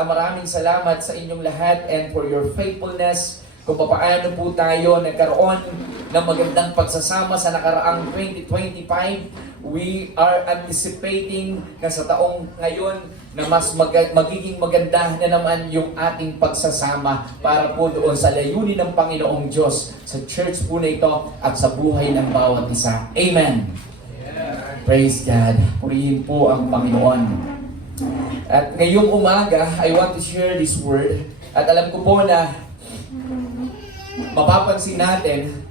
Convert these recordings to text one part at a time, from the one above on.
maraming salamat sa inyong lahat and for your faithfulness kung paano po tayo nagkaroon ng magandang pagsasama sa nakaraang 2025. We are anticipating na sa taong ngayon na mas magiging maganda na naman yung ating pagsasama para po doon sa layunin ng Panginoong Diyos sa church po na ito at sa buhay ng bawat isa. Amen. Praise God. Purihin po ang Panginoon. At ngayong umaga, I want to share this word. At alam ko po na mapapansin natin,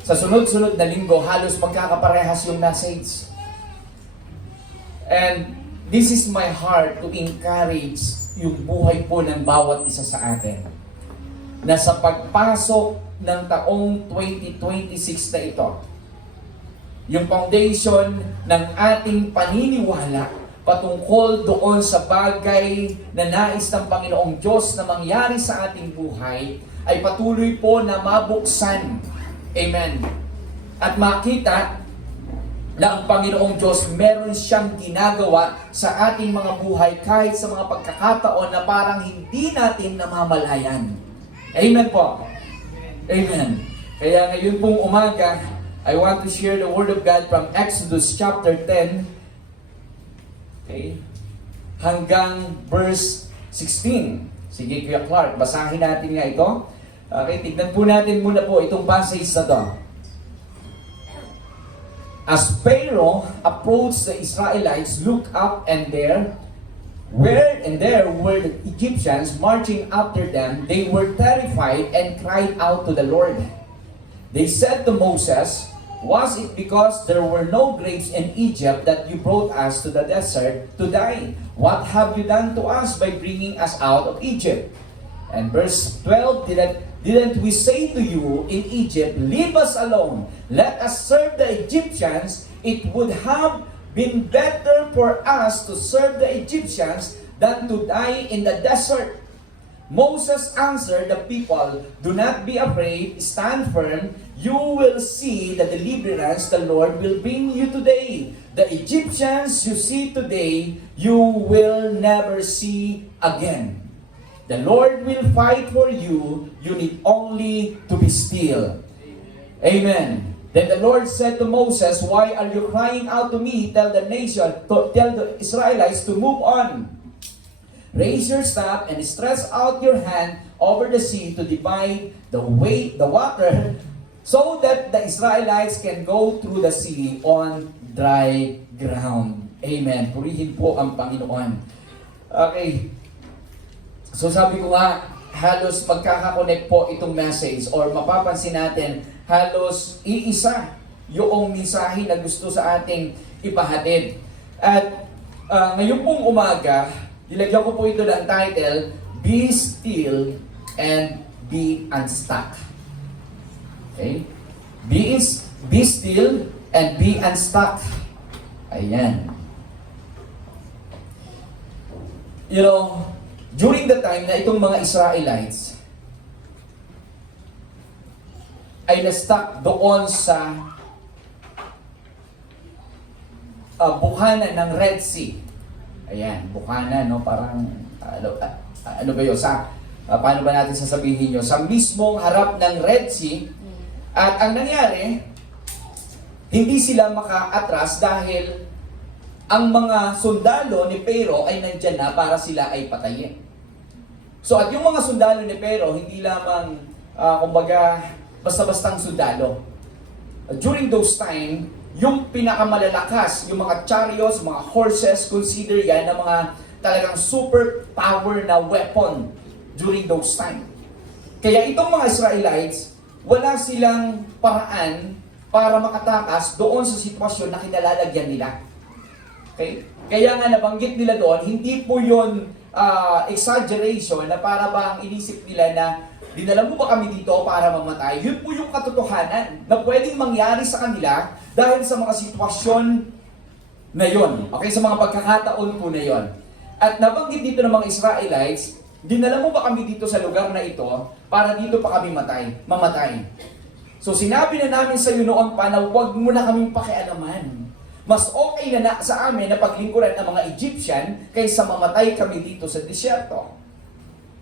sa sunod-sunod na linggo, halos magkakaparehas yung message. And this is my heart to encourage yung buhay po ng bawat isa sa atin. Na sa pagpasok ng taong 2026 na ito, yung foundation ng ating paniniwala patungkol doon sa bagay na nais ng Panginoong Diyos na mangyari sa ating buhay ay patuloy po na mabuksan. Amen. At makita na ang Panginoong Diyos meron siyang ginagawa sa ating mga buhay kahit sa mga pagkakataon na parang hindi natin namamalayan. Amen po. Amen. Kaya ngayon pong umaga, I want to share the Word of God from Exodus chapter 10, okay, hanggang verse 16. Sige, Kuya Clark, basahin natin nga ito. Okay, tignan po natin muna po itong passage na to. As Pharaoh approached, the Israelites looked up and there were the Egyptians marching after them. They were terrified and cried out to the Lord. They said to Moses, "Was it because there were no grapes in Egypt that you brought us to the desert to die? What have you done to us by bringing us out of Egypt?" And verse 12, Didn't we say to you in Egypt, "Leave us alone, let us serve the Egyptians"? It would have been better for us to serve the Egyptians than to die in the desert. Moses answered the people, "Do not be afraid, stand firm. You will see the deliverance the Lord will bring you today. The Egyptians you see today, you will never see again. The Lord will fight for you. You need only to be still." Amen. Then the Lord said to Moses, "Why are you crying out to me? Tell the Israelites to move on. Raise your staff and stretch out your hand over the sea to divide the water, so that the Israelites can go through the sea on dry ground." Amen. Purihin po ang Panginoon. Okay. So sabi ko nga, halos magkakakonect po itong message or mapapansin natin, halos iisa yung mensahe na gusto sa ating ipahatid. At ngayon pong umaga, nilagyan ko po ito ng title, "Be Still and Be Unstuck." Okay? Be still and be unstuck. Ayan. You know, during the time na itong mga Israelites ay na-stuck doon sa bukanan ng Red Sea. Ayan, bukanan, no? Parang, ano ba yun? Paano ba natin sasabihin nyo? Sa mismong harap ng Red Sea. At ang nangyari, hindi sila maka-atras dahil ang mga sundalo ni Pharaoh ay nandyan na para sila ay patayin. So at yung mga sundalo ni Pharaoh, hindi lamang, kumbaga, basta-bastang sundalo. During those time, yung pinakamalalakas, yung mga chariots, mga horses, consider yan na mga talagang super power na weapon during those time. Kaya itong mga Israelites, wala silang paraan para makatakas doon sa sitwasyon na kinalalagyan nila. Okay? Kaya nga nabanggit nila doon, hindi po yun exaggeration na para bang inisip nila na dinala mo ba kami dito para mamatay? Yun po yung katotohanan na pwedeng mangyari sa kanila dahil sa mga sitwasyon na yun. Okay, sa mga pagkakataon po na yun. At nabanggit dito ng mga Israelites, dinala mo ba kami dito sa lugar na ito para dito pa kami mamatay? So sinabi na namin sa iyo noon pa na huwag mo na kaming pakialaman. Mas okay na sa amin na paglingkuran ang mga Egyptian kaysa mamatay kami dito sa disyerto.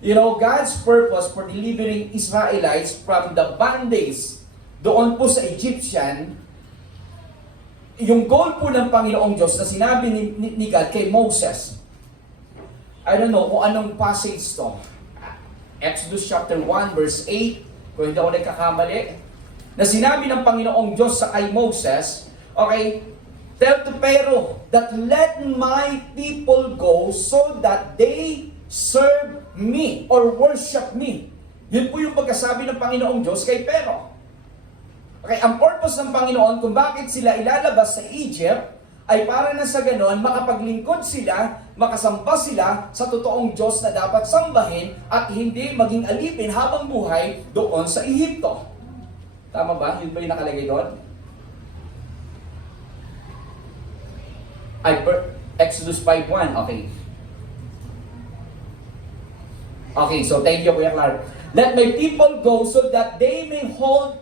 You know, God's purpose for delivering Israelites from the bondage doon po sa Egyptian, yung goal po ng Panginoong Diyos na sinabi ni God kay Moses, I don't know kung anong passage to. Exodus chapter 1 verse 8, kung hindi ako nagkakamali, na sinabi ng Panginoong Diyos sa kay Moses, okay, tell to Pharaoh that let my people go so that they serve me or worship me. Yun po yung pagkasabi ng Panginoong Diyos kay Pharaoh. Okay, ang purpose ng Panginoon kung bakit sila ilalabas sa Egypt ay para na sa ganon makapaglingkod sila, makasamba sila sa totoong Diyos na dapat sambahin at hindi maging alipin habang buhay doon sa Ehipto. Tama ba? Yun ba yung nakalagay doon? Exodus 5:1, okay. Okay, so thank you, Kuya Clark. Let my people go so that they may hold,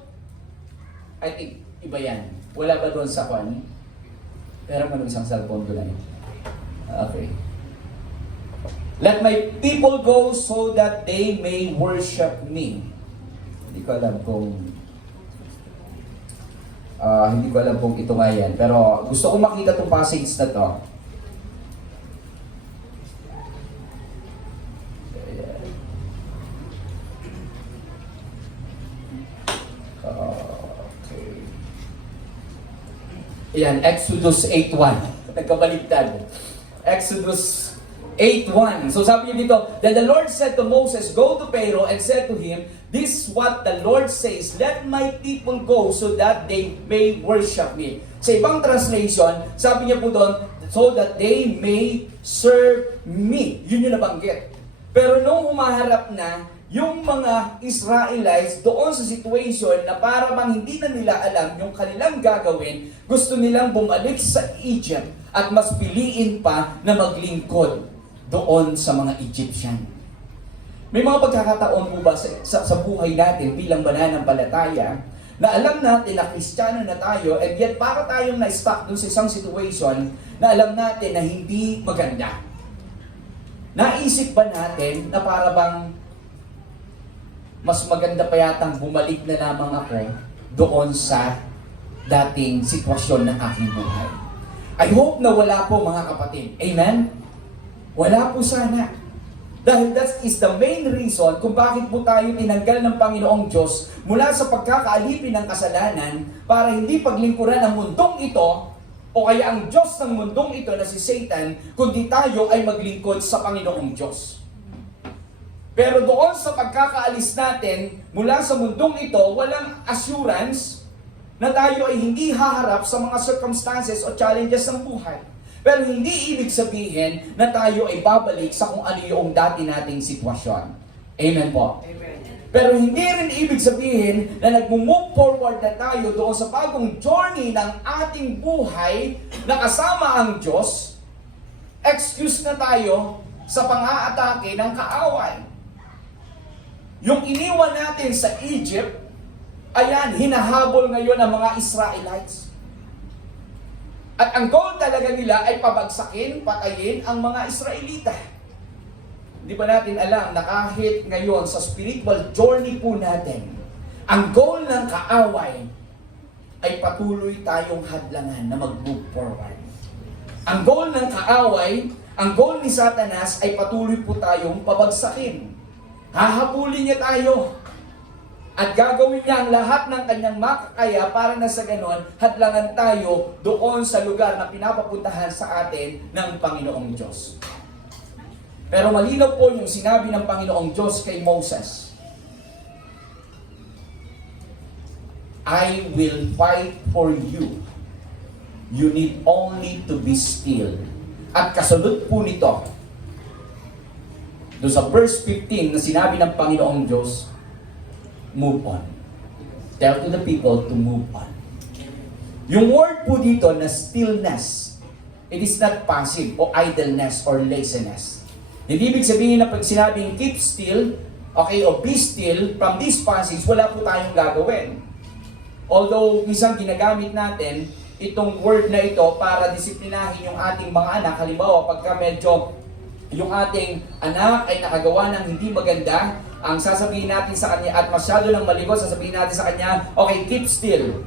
I think, iba yan. Wala ba doon sa kwan? Pero man isang cellphone ko lang. Okay. Let my people go so that they may worship me. Hindi ko alam kung ito nga yan. Pero gusto ko makita itong passage na to. Ayan, Exodus 8:1. Nagkabaliktad. Exodus 8:1. So sabi niya dito, then the Lord said to Moses, go to Pharaoh and said to him, this is what the Lord says, let my people go so that they may worship me. Sa ibang translation, sabi niya po doon, so that they may serve me. Yun yung nabanggit. Pero nung humaharap na yung mga Israelites doon sa situation na para bang hindi na nila alam yung kanilang gagawin, gusto nilang bumalik sa Egypt at mas piliin pa na maglingkod doon sa mga Egyptian. May mga pagkakataon po ba sa buhay natin bilang mananampalataya na alam natin na Kristiyano na tayo and yet para tayong na-stuck doon sa isang situation na alam natin na hindi maganda. Naisip ba natin na para bang mas maganda pa yatang bumalik na lamang ako doon sa dating sitwasyon ng aking buhay? I hope na wala po mga kapatid. Amen? Wala po sana. Dahil that is the main reason kung bakit po tayo tinanggal ng Panginoong Diyos mula sa pagkakaalipin ng kasalanan para hindi paglingkuran ang mundong ito o kaya ang Diyos ng mundong ito na si Satan, kundi tayo ay maglingkod sa Panginoong Diyos. Pero doon sa pagkakaalis natin mula sa mundong ito, walang assurance na tayo ay hindi haharap sa mga circumstances o challenges ng buhay. Pero hindi ibig sabihin na tayo ay babalik sa kung ano yung dati nating sitwasyon. Amen po? Amen. Pero hindi rin ibig sabihin na nag-move forward na tayo doon sa bagong journey ng ating buhay na kasama ang Diyos, excuse na tayo sa pang-aatake ng kaaway. Yung iniwan natin sa Egypt, ayan, hinahabol ngayon ang mga Israelites. At ang goal talaga nila ay pabagsakin, patayin ang mga Israelita. Hindi ba natin alam na kahit ngayon sa spiritual journey po natin, ang goal ng kaaway ay patuloy tayong hadlangan na mag-move forward. Ang goal ng kaaway, ang goal ni Satanas ay patuloy po tayong pabagsakin. Hahabulin niya tayo. At gagawin niya ang lahat ng kanyang makakaya para na sa ganon, hadlangan tayo doon sa lugar na pinapapuntahan sa atin ng Panginoong Diyos. Pero malinaw po yung sinabi ng Panginoong Diyos kay Moses. I will fight for you. You need only to be still. At kasunod po nito, doon sa verse 15 na sinabi ng Panginoong Diyos, move on. Tell to the people to move on. Yung word po dito na stillness, it is not passive o idleness or laziness. Hindi ibig sabihin na pag sinabing keep still, okay, o be still, from this passage, wala po tayong gagawin. Although, minsan ginagamit natin itong word na ito para disiplinahin yung ating mga anak. Halimbawa, pagka medyo yung ating anak ay nakagawa ng hindi maganda, ang sasabihin natin sa kanya at masyado lang maligot, sasabihin natin sa kanya, okay, keep still.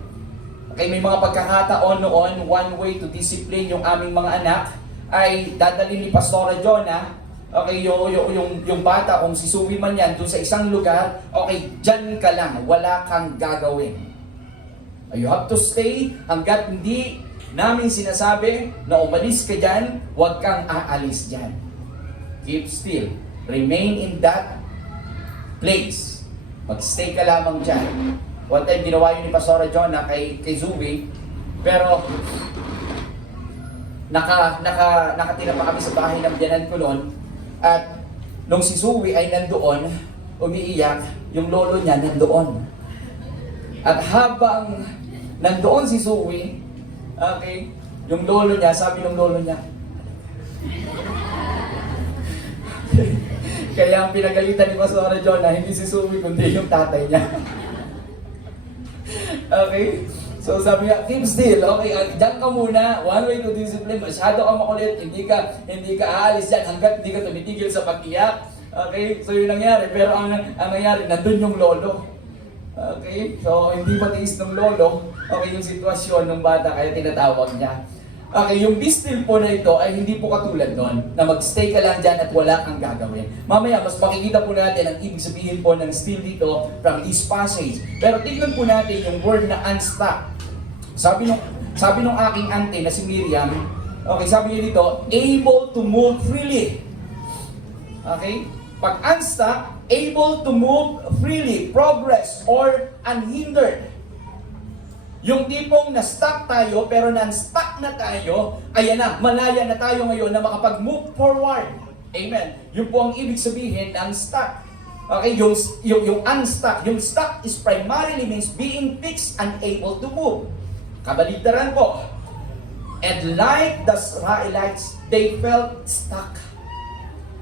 Okay, may mga pagkakataon noon, one way to discipline yung aming mga anak ay dadalhin ni Pastora Jonah, okay, yung bata, kung sisuwi man yan doon sa isang lugar, okay, dyan ka lang, wala kang gagawin. You have to stay hanggat hindi namin sinasabi na umalis ka dyan, huwag kang aalis dyan. Keep still. Remain in that place. Magstay ka lamang dyan. One time, ginawa yun ni Pastora Jonah kay Zoe, pero nakatira pa kami sa bahay ng biyanan ko noon, at nung si Zoe ay nandoon, umiiyak, yung lolo niya nandoon. At habang nandoon si Zoe, okay, yung lolo niya, sabi ng lolo niya, kaya ang pinagalitan ni Pastora Jonah, hindi si Zoe, kundi yung tatay niya. Okay? So sabi niya, keep still, okay, diyan ka muna, one way to discipline, masyado ka makulit, hindi ka aalis dyan hanggat hindi ka tumitigil sa pag-iyak. Okay? So yun nangyari, pero ang nangyari, nandun yung lolo. Okay? So hindi matiis ng lolo, okay, yung sitwasyon ng bata, kaya tinatawag niya. Okay, yung be still po na ito ay hindi po katulad nun, na magstay ka lang dyan at wala kang gagawin. Mamaya, mas makikita po natin ang ibig sabihin po ng still dito from this passage. Pero tingnan po natin yung word na unstuck. Sabi nung aking auntie na si Miriam, okay, sabi niya dito, able to move freely. Okay? Pag unstuck, able to move freely, progress, or unhindered. Yung tipong na-stuck tayo, pero non-stuck na tayo, ayan na, malaya na tayo ngayon na makapag-move forward. Amen. Yun po ang ibig sabihin ng stuck. Okay, yung unstuck. Yung stuck is primarily means being fixed, unable to move. Kabaligtaran po. And like the Israelites, they felt stuck.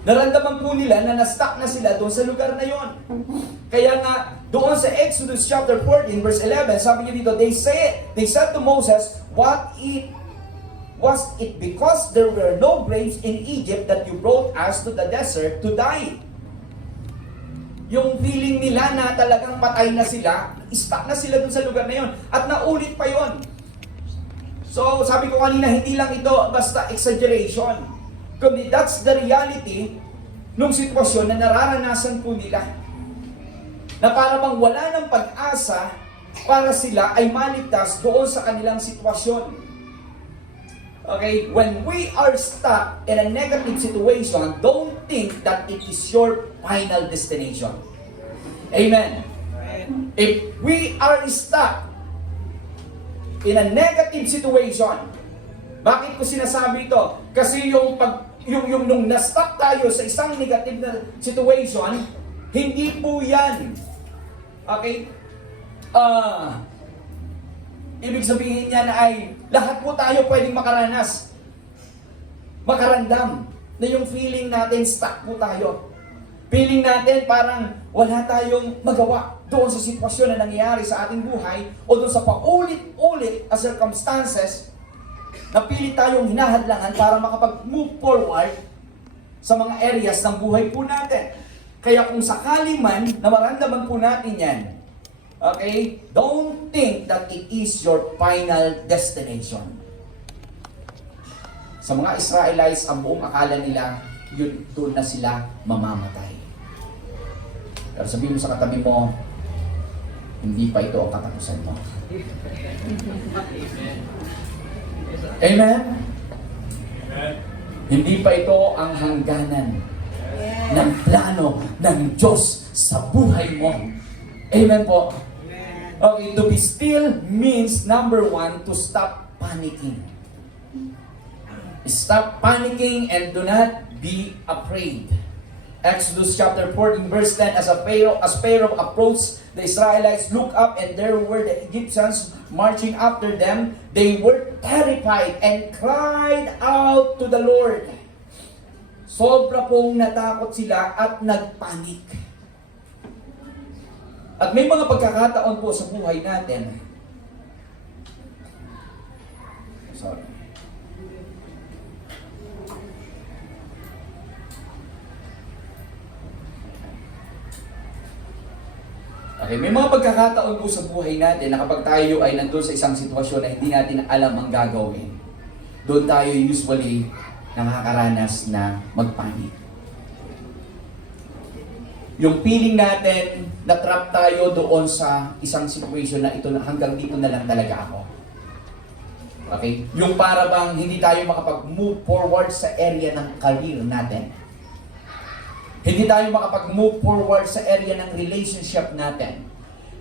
Naramdaman po nila na na-stuck na sila doon sa lugar na yon. Kaya nga, doon sa Exodus chapter 14, verse 11, sabi niya dito, they said to Moses, was it because there were no graves in Egypt that you brought us to the desert to die? Yung feeling nila na talagang patay na sila, stuck na sila doon sa lugar na yon. At naulit pa yon. So, sabi ko kanina, hindi lang ito basta exaggeration. Kundi that's the reality nung sitwasyon na nararanasan po nila. Na para bang wala ng pag-asa para sila ay maligtas doon sa kanilang sitwasyon. Okay, when we are stuck in a negative situation, don't think that it is your final destination. Amen. If we are stuck in a negative situation, bakit ko sinasabi ito? Kasi yung nung na-stuck tayo sa isang negative na situation, hindi po yan. Okay? Ibig sabihin niya na ay lahat po tayo pwedeng makaramdam na yung feeling natin stuck po tayo. Feeling natin parang wala tayong magawa doon sa sitwasyon na nangyayari sa ating buhay o doon sa paulit-ulit na circumstances na pili tayong hinahadlangan para makapag-move forward sa mga areas ng buhay po natin. Kaya kung sakali man na maramdaman po natin yan, okay, don't think that it is your final destination. Sa mga Israelites, ang buong akala nila, yun doon na sila mamamatay. Pero sabihin mo sa katabi mo, hindi pa ito ang katapusan mo. Amen? Amen. Hindi pa ito ang hangganan ng plano ng Diyos sa buhay mo. Amen po? Okay, to be still means, number one, to stop panicking. Stop panicking and do not be afraid. Exodus chapter 14 verse 10, as Pharaoh approached the Israelites, looked up and there were the Egyptians marching after them. They were terrified and cried out to the Lord. Sobra pong natakot sila at nagpanik. At may mga pagkakataon po sa buhay natin Sorry. Okay, may mga pagkakataon po sa buhay natin na kapag tayo ay nandun sa isang sitwasyon na hindi natin alam ang gagawin, doon tayo usually nakakaranas na magpanik. Yung feeling natin, na-trap tayo doon sa isang situation na ito, hanggang dito na lang talaga ako. Okay? Yung para bang hindi tayo makapag-move forward sa area ng career natin. Hindi tayo makapag-move forward sa area ng relationship natin.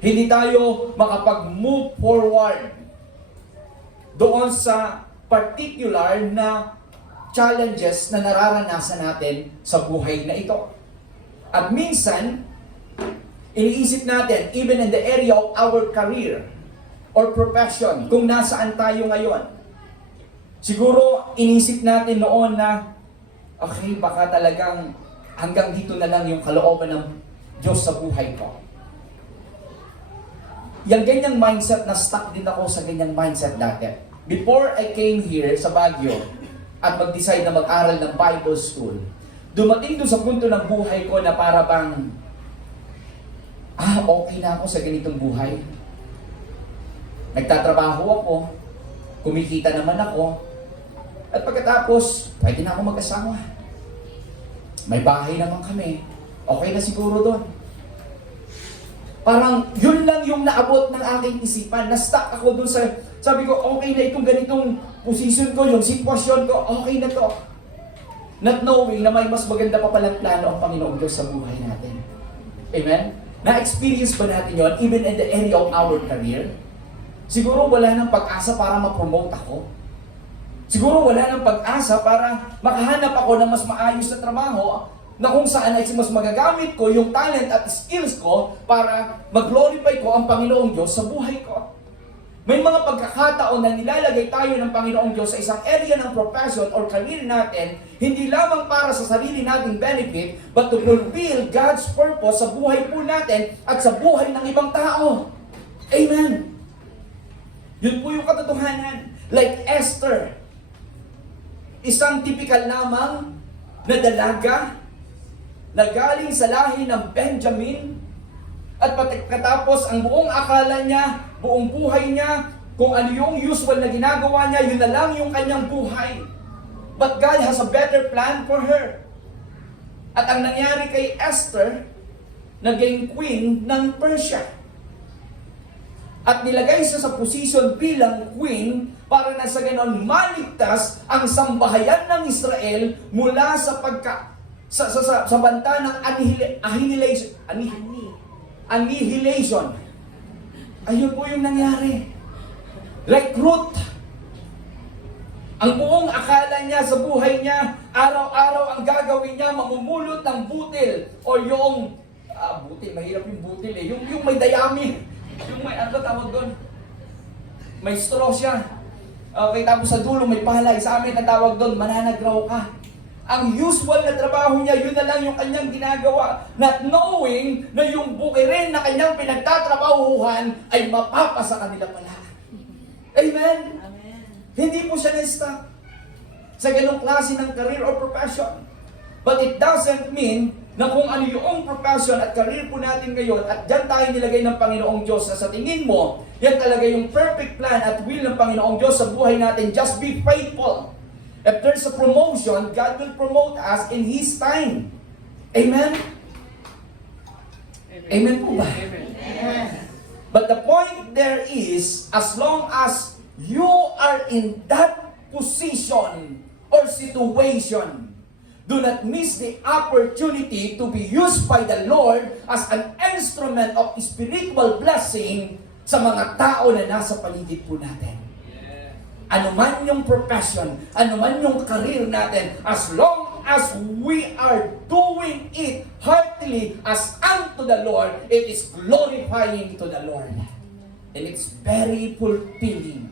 Hindi tayo makapag-move forward doon sa particular na challenges na nararanasan natin sa buhay na ito. At minsan, iniisip natin, even in the area of our career or profession, kung nasaan tayo ngayon, siguro inisip natin noon na, okay, baka talagang hanggang dito na lang yung kalooban ng Diyos sa buhay ko. Yung ganyang mindset, na stuck din ako sa ganyang mindset dati. Before I came here sa Baguio at mag-decide na mag-aral ng Bible School, dumating doon sa punto ng buhay ko na para bang, okay na ako sa ganitong buhay. Nagtatrabaho ako, kumikita naman ako, at pagkatapos, pwede na ako mag-asawa. May bahay naman kami, okay na siguro doon. Parang yun lang yung naabot ng aking isipan. Na-stuck ako doon sa, sabi ko, okay na itong ganitong position ko, yung sitwasyon ko, okay na to. Not knowing na may mas maganda pa palang plano ang Panginoong Diyos sa buhay natin. Amen? Na-experience ba natin yon even in the area of our career? Siguro wala nang pag-asa para ma-promote ako. Siguro wala nang pag-asa para makahanap ako ng mas maayos na trabaho na kung saan ay mas magagamit ko yung talent at skills ko para mag-glorify ko ang Panginoong Diyos sa buhay ko. May mga pagkakataon na nilalagay tayo ng Panginoong Diyos sa isang area ng profession or career natin, hindi lamang para sa sarili nating benefit, but to fulfill God's purpose sa buhay po natin at sa buhay ng ibang tao. Amen! Yun po yung katotohanan. Like Esther, isang typical lamang na dalaga na galing sa lahi ng Benjamin, at pagkatapos ang buong akala niya, buong buhay niya, kung ano yung usual na ginagawa niya, yun na lang yung kanyang buhay. But God has a better plan for her. At ang nangyari kay Esther, naging queen ng Persia. At nilagay siya sa posisyon bilang queen para na sa ganon maligtas ang sambahayan ng Israel mula sa sa banta ng annihilation. Ayun po yung nangyari. Like Ruth, ang buong akala niya sa buhay niya, araw-araw ang gagawin niya, mamumulot ng butil o yung butil, mahirap yung butil eh, yung may dayami, yung may ano tawag doon, may straw siya. Okay, tapos sa dulo may palay, sa amin ang tawag doon, mananagraw ka. Ang usual na trabaho niya, yun na lang yung kanyang ginagawa, not knowing na yung bukirin na kanyang pinagtatrabahuhan ay mapapasa kanila pala. Amen? Amen. Hindi po siya na-stuck sa ganong klase ng career or profession. But it doesn't mean na kung ano yung profession at career po natin ngayon at dyan tayo nilagay ng Panginoong Diyos na sa tingin mo, yan talaga yung perfect plan at will ng Panginoong Diyos sa buhay natin. Just be faithful. If there's a promotion, God will promote us in His time. Amen? Amen po ba? Amen. But the point there is, as long as you are in that position or situation, do not miss the opportunity to be used by the Lord as an instrument of spiritual blessing sa mga tao na nasa paligid po natin. Ano man yung profession, ano man yung career natin, as long as we are doing it heartily as unto the Lord, it is glorifying to the Lord. And it's very fulfilling.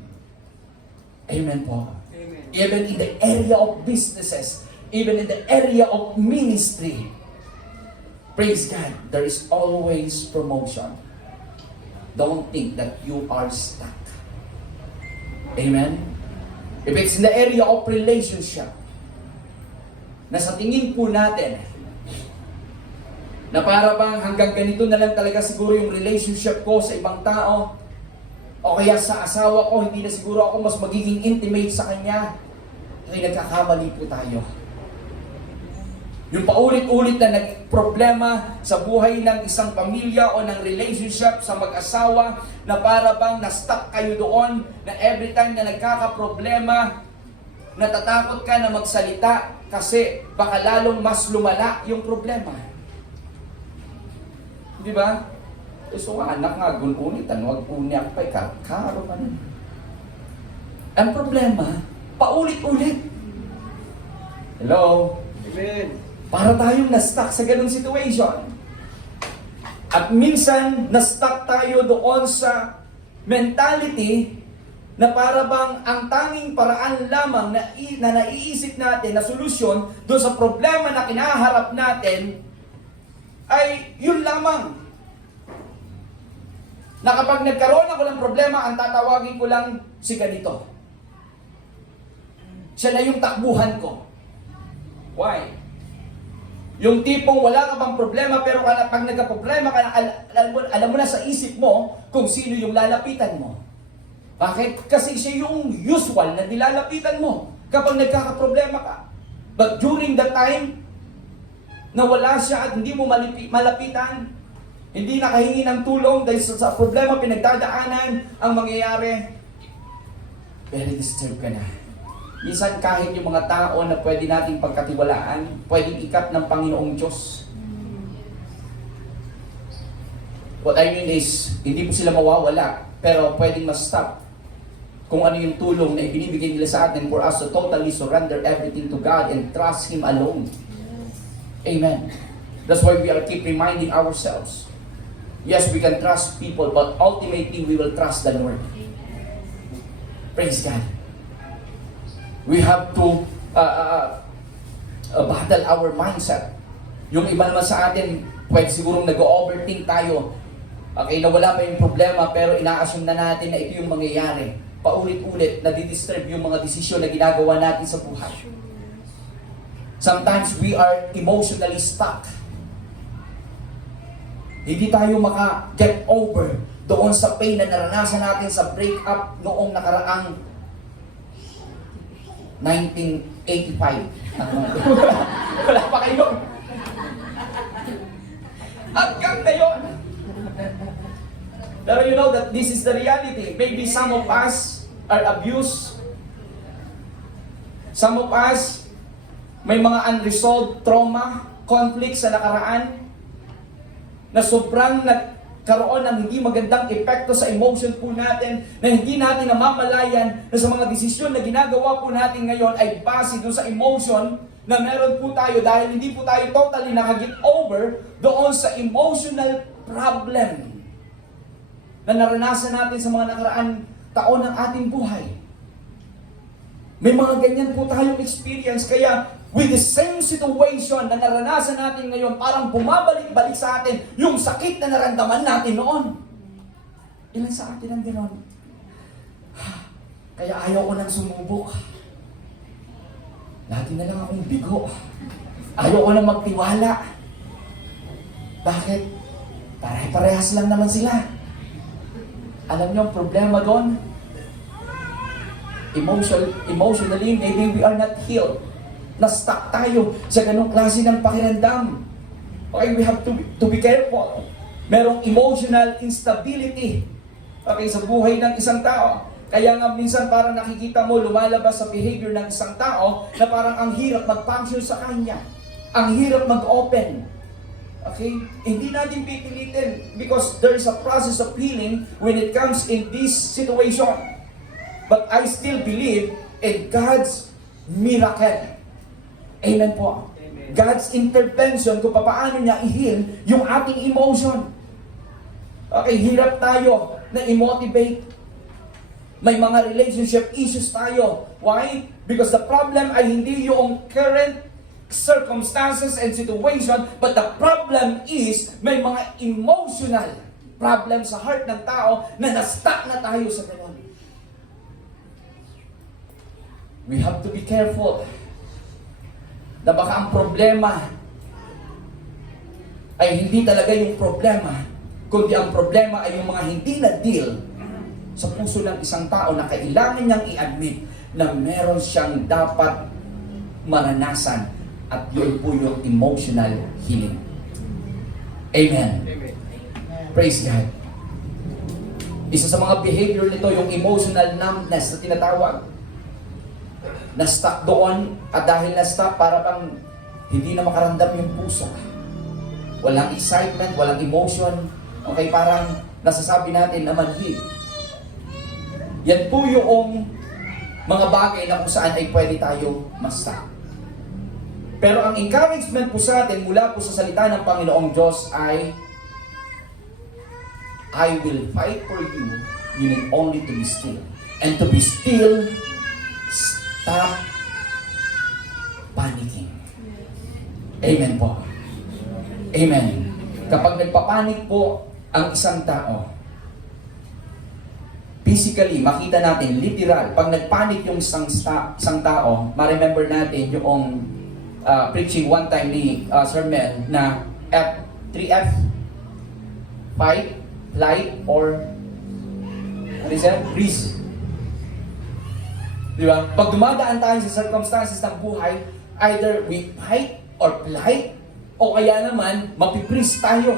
Amen po. Amen. Even in the area of businesses, even in the area of ministry, praise God, there is always promotion. Don't think that you are stuck. Amen? If it's in the area of relationship, na sa tingin po natin, na para bang hanggang ganito na lang talaga siguro yung relationship ko sa ibang tao, o kaya sa asawa ko, hindi na siguro ako mas magiging intimate sa kanya, ay nagkakamali po tayo. Yung paulit-ulit na nag-problema sa buhay ng isang pamilya o ng relationship sa mag-asawa, na para bang na-stuck kayo doon, na every time na nagkakaproblema, natatakot ka na magsalita kasi baka lalong mas lumala yung problema. Di ba? So anak nga, gununitan, wag uniak pa'y karo ka nun. Ang problema, paulit-ulit. Hello? Amen. Para tayong na-stuck sa ganung situation. At minsan, na-stuck tayo doon sa mentality na para bang ang tanging paraan lamang na naiisip natin na solusyon doon sa problema na kinaharap natin ay yun lamang. Na kapag nagkaroon ako ng problema, ang tatawagin ko lang si ganito. Siya na yung takbuhan ko. Why? Yung tipong wala ka bang problema, pero pag nagka-problema ka, alam mo na sa isip mo kung sino yung lalapitan mo. Bakit? Kasi siya yung usual na nilalapitan mo kapag nagkaka-problema ka. But during the time na wala siya at hindi mo malapitan, hindi nakahingi ng tulong dahil sa problema pinagdadaanan, ang mangyayari, very disturbed ka na. Minsan kahit yung mga tao na pwede nating pagkatiwalaan, pwedeng ikat ng Panginoong Diyos. What I mean is, hindi po sila mawawala, pero pwedeng ma-stop kung ano yung tulong na ibinibigay nila sa atin for us to totally surrender everything to God and trust Him alone. Amen. That's why we are keep reminding ourselves. Yes, we can trust people, but ultimately we will trust the Lord. Praise God. We have to battle our mindset. Yung iba naman sa atin, pwede sigurong nag-overthink tayo. Okay, na wala pa yung problema, pero ina-assume na natin na ito yung mangyayari. Paulit-ulit, nadidisturb yung mga desisyon na ginagawa natin sa buhay. Sometimes we are emotionally stuck. Hindi tayo maka-get over doon sa pain na naranasan natin sa breakup noong nakaraang 1985. Wala pa kayo. Hanggang ngayon. Pero you know that this is the reality. Maybe some of us are abused. Some of us may mga unresolved trauma, conflict sa nakaraan, na sobrang nagkaroon ng hindi magandang epekto sa emotion po natin, na hindi natin namamalayan na sa mga desisyon na ginagawa po natin ngayon ay base doon sa emotion na meron po tayo dahil hindi po tayo totally nakagit over doon sa emotional problem na naranasan natin sa mga nakaraan taon ng ating buhay. May mga ganyan po tayong experience, kaya with the same situation na naranasan natin ngayon, parang bumabalik-balik sa atin yung sakit na naramdaman natin noon. Ilan sa atin ang gano'n? Kaya ayaw ko nang sumubok. Lagi na lang akong bigo. Ayaw ko nang magtiwala. Bakit? Pare-parehas lang naman sila. Alam niyo ang problema doon? Emotionally, maybe we are not healed. Na-stuck tayo sa ganong klase ng pakiramdam. Okay, we have to be careful. Merong emotional instability, okay, sa buhay ng isang tao. Kaya nga minsan parang nakikita mo lumalabas sa behavior ng isang tao na parang ang hirap mag-function sa kanya. Ang hirap mag-open. Okay? Hindi natin pipilitin because there is a process of healing when it comes in this situation. But I still believe in God's miracle. Amen po. Amen. God's intervention kung paano niya i-heal yung ating emotion. Okay, hirap tayo na i-motivate. May mga relationship issues tayo. Why? Because the problem ay hindi yung current circumstances and situation, but the problem is may mga emotional problem sa heart ng tao na na-stuck na tayo sa ganun. We have to be careful na baka ang problema ay hindi talaga yung problema, kundi ang problema ay yung mga hindi na-deal sa puso ng isang tao na kailangan niyang i-admit na meron siyang dapat maranasan, at yun po yung emotional healing. Amen. Praise God. Isa sa mga behavior nito, yung emotional numbness na tinatawag. Na-stuck doon, at dahil na-stuck, para bang hindi na makaramdam yung puso. Walang excitement, walang emotion. Okay, parang nasasabi natin na manhid. Yan po yung mga bagay na kung saan ay pwede tayo ma-stuck. Pero ang encouragement po sa atin mula po sa salita ng Panginoong Diyos ay, I will fight for you. You need only to be still. And to be still, stop panicking. Amen po. Amen. Kapag nagpapanik po ang isang tao, physically, makita natin, literal, pag nagpanik yung isang tao, ma-remember natin yung preaching one time ni Sir Mel na 3F, fight, flight, or ano siya? Freeze. Di ba? Pag dumadaan tayo sa circumstances ng buhay, either we fight or flight, o kaya naman, mapiprease tayo.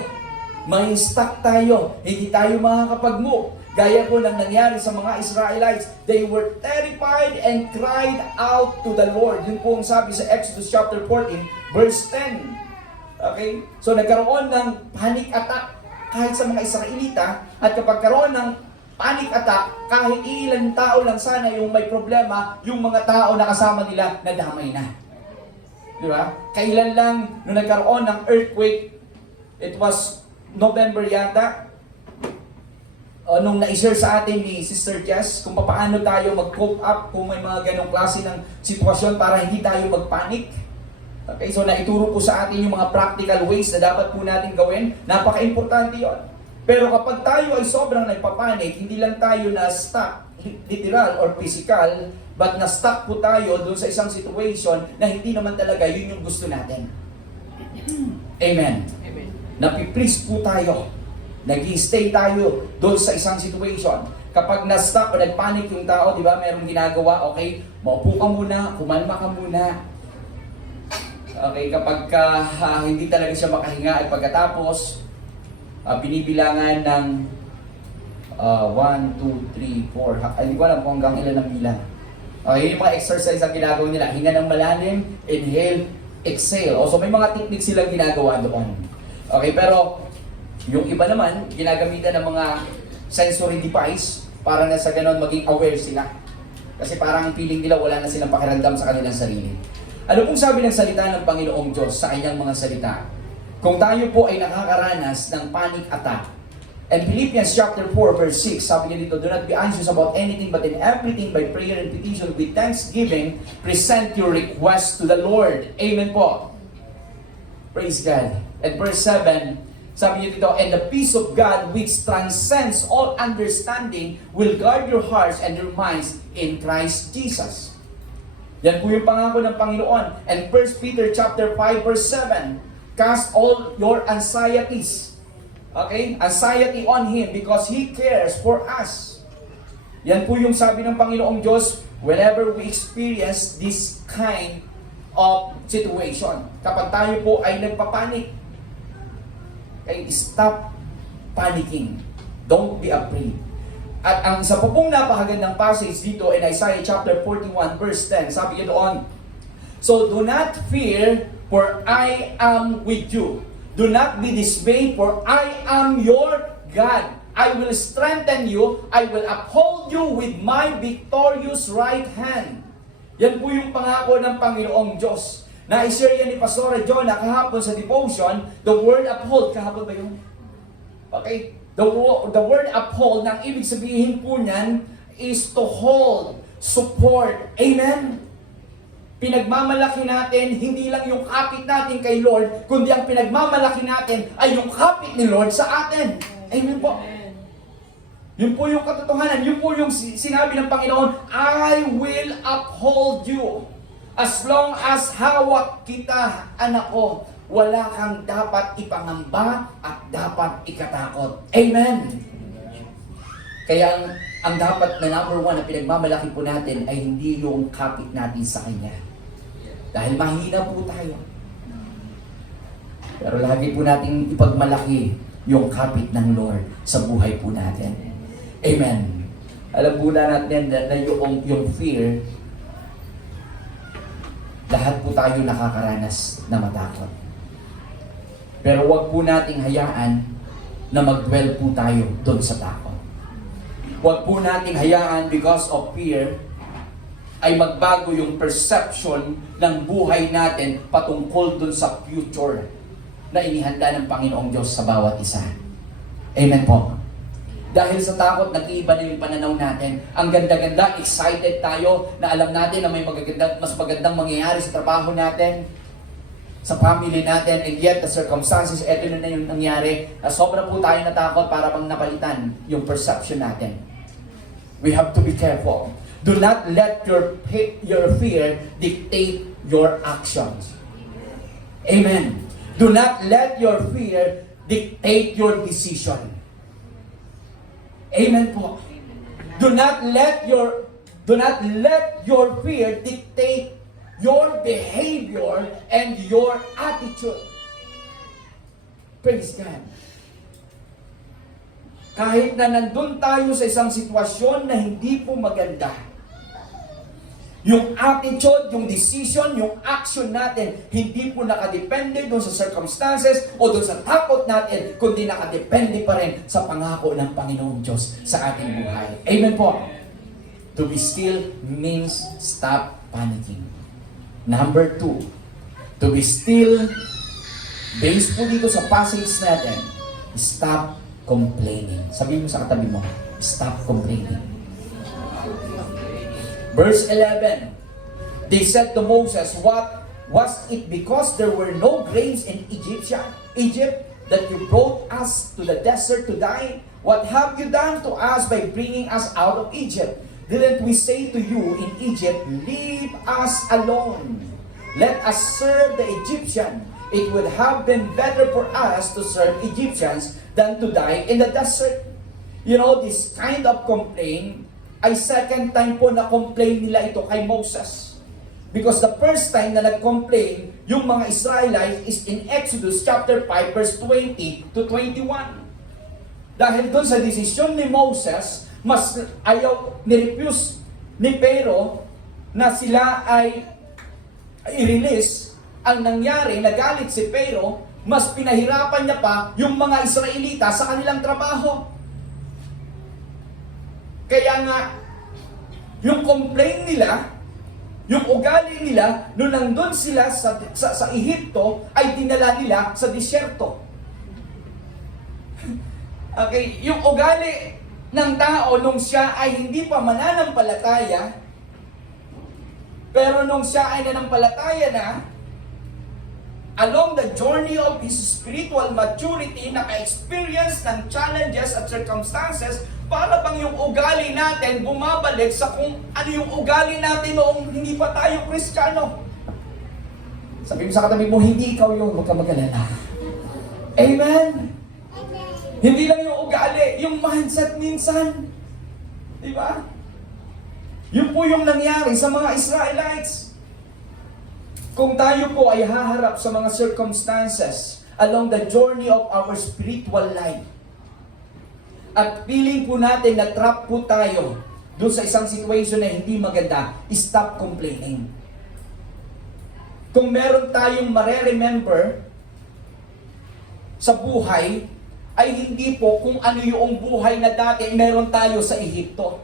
May stuck tayo. Hindi tayo makakapag-move. Gaya po ng nangyari sa mga Israelites, they were terrified and cried out to the Lord. Yun po ang sabi sa Exodus chapter 14, verse 10. Okay? So nagkaroon ng panic attack kahit sa mga Israelita, at kapag karoon ng panic attack, kahit ilang tao lang sana yung may problema, yung mga tao na kasama nila, nadamay na. Di ba? Kailan lang nung nagkaroon ng earthquake, it was November yata, nung na-share sa atin ni Sister Jess kung paano tayo mag-cope up kung may mga ganong klase ng sitwasyon para hindi tayo mag-panic. Okay, so naituro po sa atin yung mga practical ways na dapat po natin gawin. Napaka-importante yon. Pero kapag tayo ay sobrang nagpapanik, hindi lang tayo na-stuck, literal or physical, but na-stuck po tayo doon sa isang situation na hindi naman talaga yun yung gusto natin. Amen. Amen. Napiprease po tayo. Nag-i-stay tayo doon sa isang situation. Kapag na-stop o nag-panic yung tao, di ba, merong ginagawa, okay, maupo ka muna, kumalma ka muna. Okay, kapag hindi talaga siya makahinga, at pagkatapos, binibilangan ng 1, 2, 3, 4, hindi ko alam kung hanggang ilan ang bilang. Okay, yung mga exercise ang ginagawa nila, hinga ng malalim, inhale, exhale. So may mga techniques silang ginagawa doon. Okay, pero yung iba naman, ginagamitan ng mga sensory device para na sa ganon maging aware sila. Kasi parang feeling nila wala na silang pakiramdam sa kanilang sarili. Ano pong sabi ng salita ng Panginoong Diyos sa kanyang mga salita? Kung tayo po ay nakakaranas ng panic attack, and Philippians chapter 4 verse 6, sabi niya dito, do not be anxious about anything, but in everything by prayer and petition with thanksgiving, present your request to the Lord. Amen po. Praise God. At verse 7, sabi niyo dito, and the peace of God which transcends all understanding will guard your hearts and your minds in Christ Jesus. Yan po yung pangako ng Panginoon. And 1 Peter chapter 5 verse 7, cast all your anxieties. Okay? Anxiety on Him because He cares for us. Yan po yung sabi ng Panginoong Diyos whenever we experience this kind of situation. Kapag tayo po ay nagpapanik, okay, stop panicking. Don't be afraid. At ang isa po pong napakagandang passage dito in Isaiah chapter 41 verse 10, sabi niya doon, so do not fear, for I am with you. Do not be dismayed, for I am your God. I will strengthen you. I will uphold you with my victorious right hand. Yan po yung pangako ng Panginoong Diyos. Na-share yan ni Pastor Jonah kahapon sa devotion, the word uphold. Kahapon ba yun? Okay? The word uphold, nang ibig sabihin po niyan is to hold, support. Amen? Pinagmamalaki natin, hindi lang yung kapit natin kay Lord, kundi ang pinagmamalaki natin ay yung kapit ni Lord sa atin. Amen po. Yun po yung katotohanan. Yun po yung sinabi ng Panginoon, I will uphold you. As long as hawak kita, anak ko, wala kang dapat ipangamba at dapat ikatakot. Amen. Kaya ang dapat na number one na pinagmamalaki po natin ay hindi yung kapit natin sa Kanya. Dahil mahina po tayo. Pero lagi po natin ipagmalaki yung kapit ng Lord sa buhay po natin. Amen. Alam po na natin na yung fear, lahat po tayo nakakaranas na matakot. Pero wag po nating hayaan na mag-dwell po tayo doon sa takot. Wag po nating hayaan because of fear ay magbago yung perception ng buhay natin patungkol doon sa future na inihanda ng Panginoong Diyos sa bawat isa. Amen po. Dahil sa takot, nag-iiba na yung pananaw natin. Ang ganda-ganda, excited tayo na alam natin na may mas magandang mangyayari sa trabaho natin, sa family natin, and yet the circumstances, eto na yung nangyari. Sobra po tayo natakot para bang napalitan yung perception natin. We have to be careful. Do not let your fear dictate your actions. Amen. Do not let your fear dictate your decision. Amen po. Do not let your fear dictate your behavior and your attitude. Praise God. Kahit na nandun tayo sa isang sitwasyon na hindi po maganda, yung attitude, yung decision, yung action natin, hindi po nakadepende doon sa circumstances o doon sa takot natin, kundi nakadepende pa rin sa pangako ng Panginoong Diyos sa ating buhay. Amen po. To be still means stop panicking. Number 2, to be still, based po dito sa passage natin, stop complaining. Sabihin mo sa katabi mo, stop complaining. Verse 11, they said to Moses, what was it because there were no grains in Egypt that you brought us to the desert to die? What have you done to us by bringing us out of Egypt? Didn't we say to you in Egypt, leave us alone. Let us serve the Egyptian. It would have been better for us to serve Egyptians than to die in the desert. You know, this kind of complaint ay second time po na complain nila ito kay Moses. Because the first time na nag-complain yung mga Israelites is in Exodus chapter 5 verse 20 to 21. Dahil doon sa desisyon ni Moses, mas ayaw ni-refuse ni Pharaoh na sila ay i-release. Ang nangyari, nagalit si Pharaoh, mas pinahirapan niya pa yung mga Israelita sa kanilang trabaho. Kaya nga, yung complaint nila, yung ugali nila, nung nandun sila sa Ehipto, ay dinala nila sa disyerto. Okay, yung ugali ng tao nung siya ay hindi pa mananampalataya, pero nung siya ay nanampalataya na, along the journey of his spiritual maturity, naka-experience ng challenges at circumstances, para bang yung ugali natin bumabalik sa kung ano yung ugali natin noong hindi pa tayo Kristiyano. Sabi mo sa katabi mo, hindi ikaw yung huwag ka mag-alala. Amen? Hindi lang yung ugali, yung mindset minsan. Diba? Yun po yung nangyari sa mga Israelites. Kung tayo po ay haharap sa mga circumstances along the journey of our spiritual life, at feeling po natin na trap po tayo doon sa isang situation na hindi maganda, stop complaining. Kung meron tayong mareremember sa buhay, ay hindi po kung ano yung buhay na dati meron tayo sa Ehipto,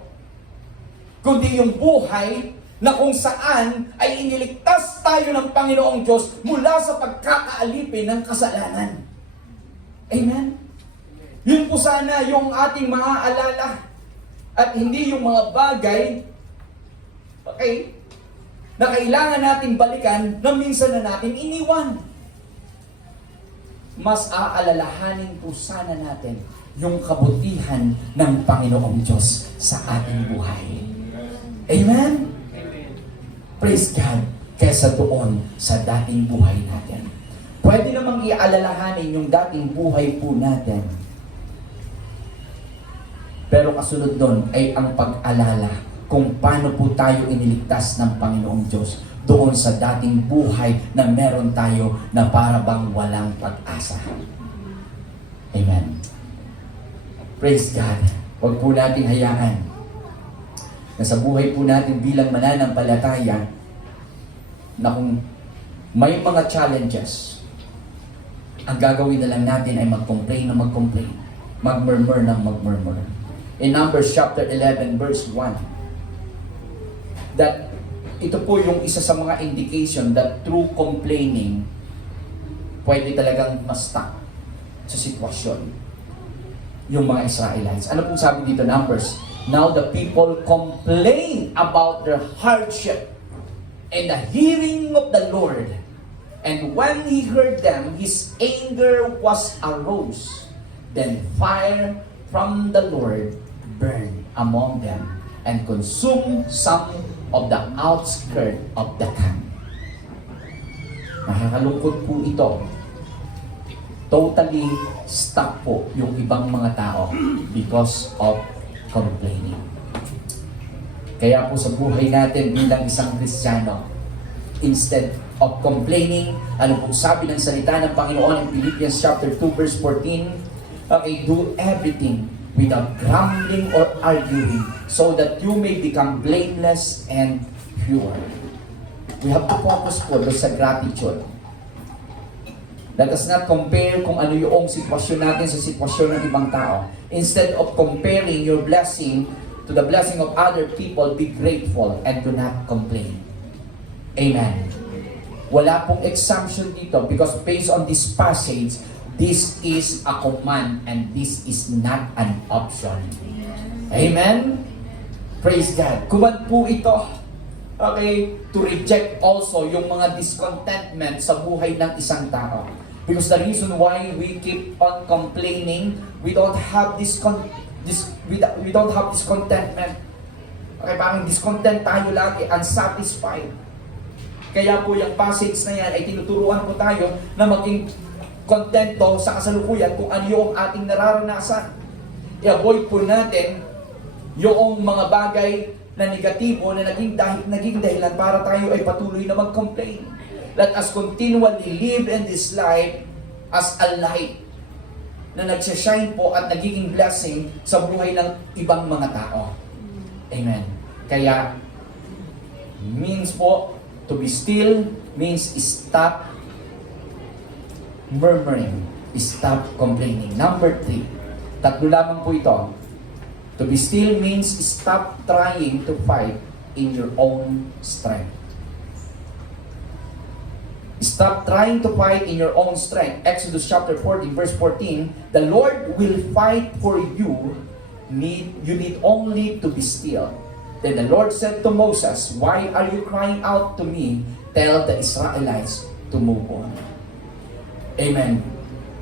kundi yung buhay na kung saan ay iniligtas tayo ng Panginoong Diyos mula sa pagkakaalipin ng kasalanan. Amen? Yun po sana yung ating maaalala at hindi yung mga bagay, okay, na kailangan nating balikan na minsan na natin iniwan. mas aalalahanin po sana natin yung kabutihan ng Panginoong Diyos sa ating buhay. Amen? Praise God, kesa doon sa dating buhay natin. Pwede namang ialalahanin yung dating buhay po natin. Pero kasunod doon ay ang pag-alala kung paano po tayo iniligtas ng Panginoong Diyos doon sa dating buhay na meron tayo na para bang walang pag-asa. Amen. Praise God. Huwag po natin hayaan na sa buhay po natin bilang mananampalataya na kung may mga challenges, ang gagawin na lang natin ay mag-complain na mag-complain, mag-murmur na mag-murmur. In Numbers chapter 11 verse 1, that ito po yung isa sa mga indication that through complaining, pwede talagang ma-stuck sa sitwasyon yung mga Israelites. Ano pong sabi dito, Numbers? Now the people complain about their hardship and the hearing of the Lord. And when he heard them, his anger was arose. Then fire from the Lord burned among them and consumed some of the outskirts of the camp. Nakakalungkot po ito. Totally stuck po yung ibang mga tao because of complaining. Kaya po sa buhay natin bilang isang Kristiyano, instead of complaining, ano po sabi ng salita ng Panginoon in Philippians chapter 2 verse 14, okay, do everything without grumbling or arguing, so that you may become blameless and pure. We have to focus po sa gratitude. Let us not compare kung ano yung sitwasyon natin sa sitwasyon ng ibang tao. Instead of comparing your blessing to the blessing of other people, be grateful and do not complain. Amen. Wala pong exemption dito because based on this passage, this is a command and this is not an option. Amen? Praise God. Command po ito, okay, to reject also yung mga discontentment sa buhay ng isang tao. Because the reason why we keep on complaining, we don't have we don't have discontentment. Okay, parang discontent tayo lagi, unsatisfied. Kaya po yung passage na yan ay tinuturuan po tayo na maging kontento sa kasalukuyan kung ano yung ating nararanasan. I-avoid po natin yung mga bagay na negatibo na naging dahilan para tayo ay patuloy na mag-complain. Let us continually live in this life as a light na nagsashine po at nagiging blessing sa buhay ng ibang mga tao. Amen. Kaya, means po, to be still means stop murmuring, stop complaining. Number 3, tatlo lamang po ito. To be still means stop trying to fight in your own strength. Stop trying to fight in your own strength. Exodus chapter 14 verse 14, the Lord will fight for you. You need only to be still. Then the Lord said to Moses, why are you crying out to me? Tell the Israelites to move on. Amen.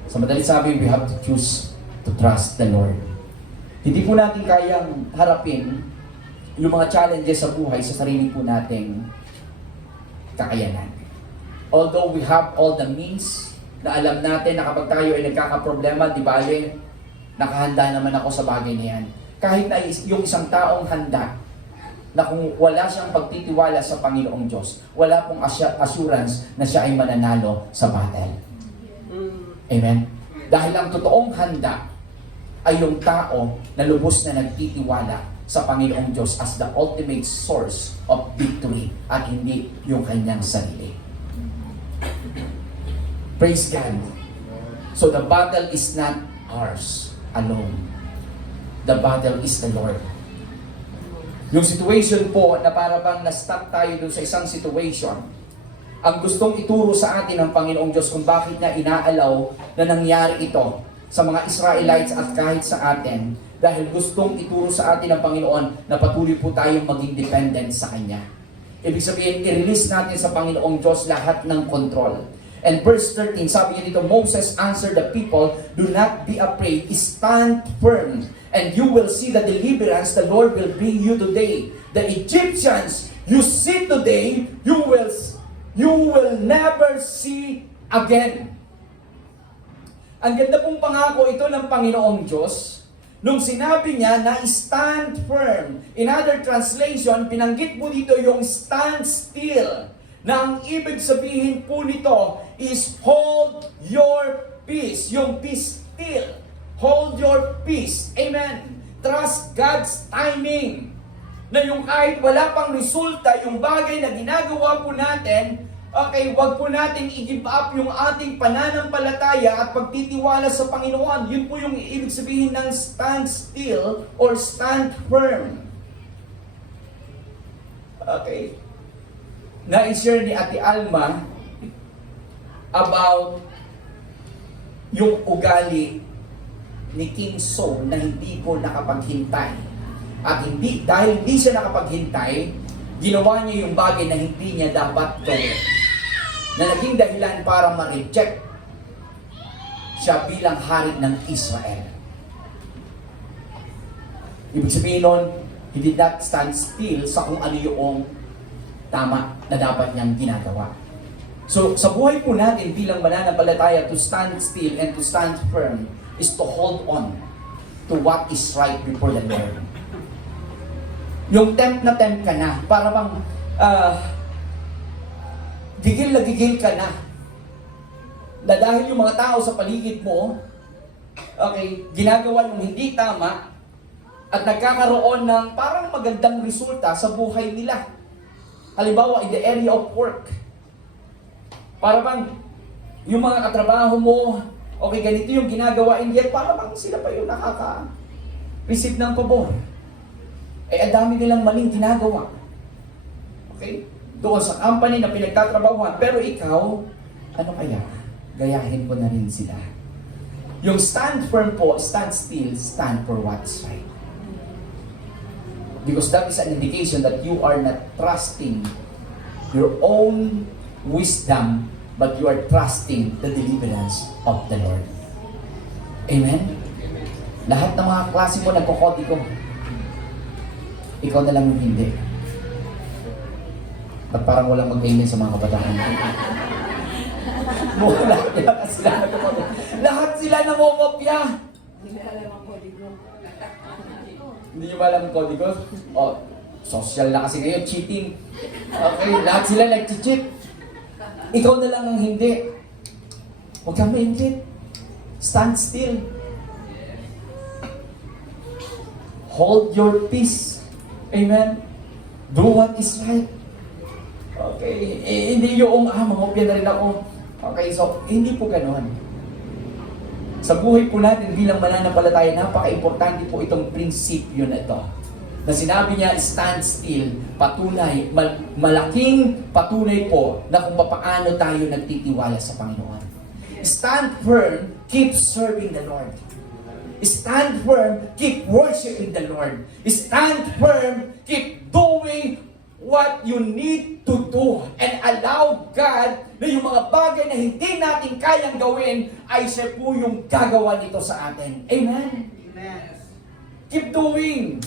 Sa madaling sabi, we have to choose to trust the Lord. Hindi po natin kayang harapin yung mga challenges sa buhay sa sarili po nating kakayanan. Although we have all the means na alam natin na kapag tayo ay nagkakaproblema, di bale, nakahanda naman ako sa bagay na yan. Kahit na yung isang taong handa, na kung wala siyang pagtitiwala sa Panginoong Diyos, wala pong assurance na siya ay mananalo sa battle. Amen? Dahil ang totoong handa ay yung tao na lubos na nagtitiwala sa Panginoong Diyos as the ultimate source of victory at hindi yung kanyang sarili. Praise God. So the battle is not ours alone. The battle is the Lord. Yung situation po na para bang na-stuck tayo dun sa isang situation, ang gustong ituro sa atin ng Panginoong Diyos kung bakit niya inaalaw na nangyari ito sa mga Israelites at kahit sa atin, dahil gustong ituro sa atin ng Panginoon na patuloy po tayong maging dependent sa Kanya. Ibig sabihin, i-release natin sa Panginoong Diyos lahat ng control. And verse 13, sabi niya dito, Moses answered the people, do not be afraid, stand firm, and you will see the deliverance the Lord will bring you today. The Egyptians you see today, you will never see again. Ang ganda pong pangako ito ng Panginoong Diyos, nung sinabi niya na stand firm. In other translation, binanggit po dito yung stand still. Na ang ibig sabihin po nito is hold your peace. Yung peace still. Hold your peace. Amen. Trust God's timing. Na yung kahit wala pang resulta, yung bagay na ginagawa po natin, okay, wag po natin i-give up yung ating pananampalataya at pagtitiwala sa Panginoon. Yun po yung ibig sabihin ng stand still or stand firm. Okay. Na-share ni Ate Alma about yung ugali ni King Saul na hindi po nakapaghintay. At dahil hindi siya nakapaghintay, ginawa niya yung bagay na hindi niya dapat gawin. Na naging dahilan para ma-reject siya bilang hari ng Israel. Ibig sabihin nun, he did not stand still sa kung ano yung tama na dapat niyang ginagawa. So, sa buhay po natin bilang mananampalataya, to stand still and to stand firm is to hold on to what is right before the Lord. Yung tempt ka na, para bang gigil na gigil ka na. Na dahil yung mga tao sa paligid mo, okay, ginagawa yung hindi tama at nagkakaroon ng parang magandang resulta sa buhay nila. Halimbawa, in the area of work. Para bang yung mga katrabaho mo, okay, ganito yung ginagawa, and yet para bang sila pa yung nakaka-receive ng pabor. Eh, ang dami nilang maling ginagawa. Okay? Doon sa company na pinagtatrabahuhan. Pero ikaw, ano kaya? Gayahin ko na rin sila. Yung stand firm po, stand still, stand for what's right. Because that is an indication that you are not trusting your own wisdom, but you are trusting the deliverance of the Lord. Amen? Lahat ng mga klase mo nagkukoti ko. Ikaw na lang yung hindi. Ba't parang walang mag-amen sa mga kabataan? Lahat sila nangongopya. Hindi na alam ang kodigo. Hindi nyo ba alam ang kodigo? O, social na kasi ngayon, cheating. Okay, lahat sila nag-cheat. Ikaw na lang ang hindi. Huwag kang maingit. Stand still. Hold your peace. Amen? Do what is right. Okay, hindi yung, mangopya na rin ako. Okay, so, hindi po gano'n. Sa buhay po natin bilang mananampalataya, napaka-importante po itong prinsipyo na ito. Na sinabi niya, stand still, patunay, malaking patunay po na kung paano tayo nagtitiwala sa Panginoon. Stand firm, keep serving the Lord. Stand firm, keep worshiping the Lord. Stand firm, keep doing what you need to do and allow God na yung mga bagay na hindi natin kayang gawin ay siya po yung gagawa nito sa atin. Amen? Amen. Keep doing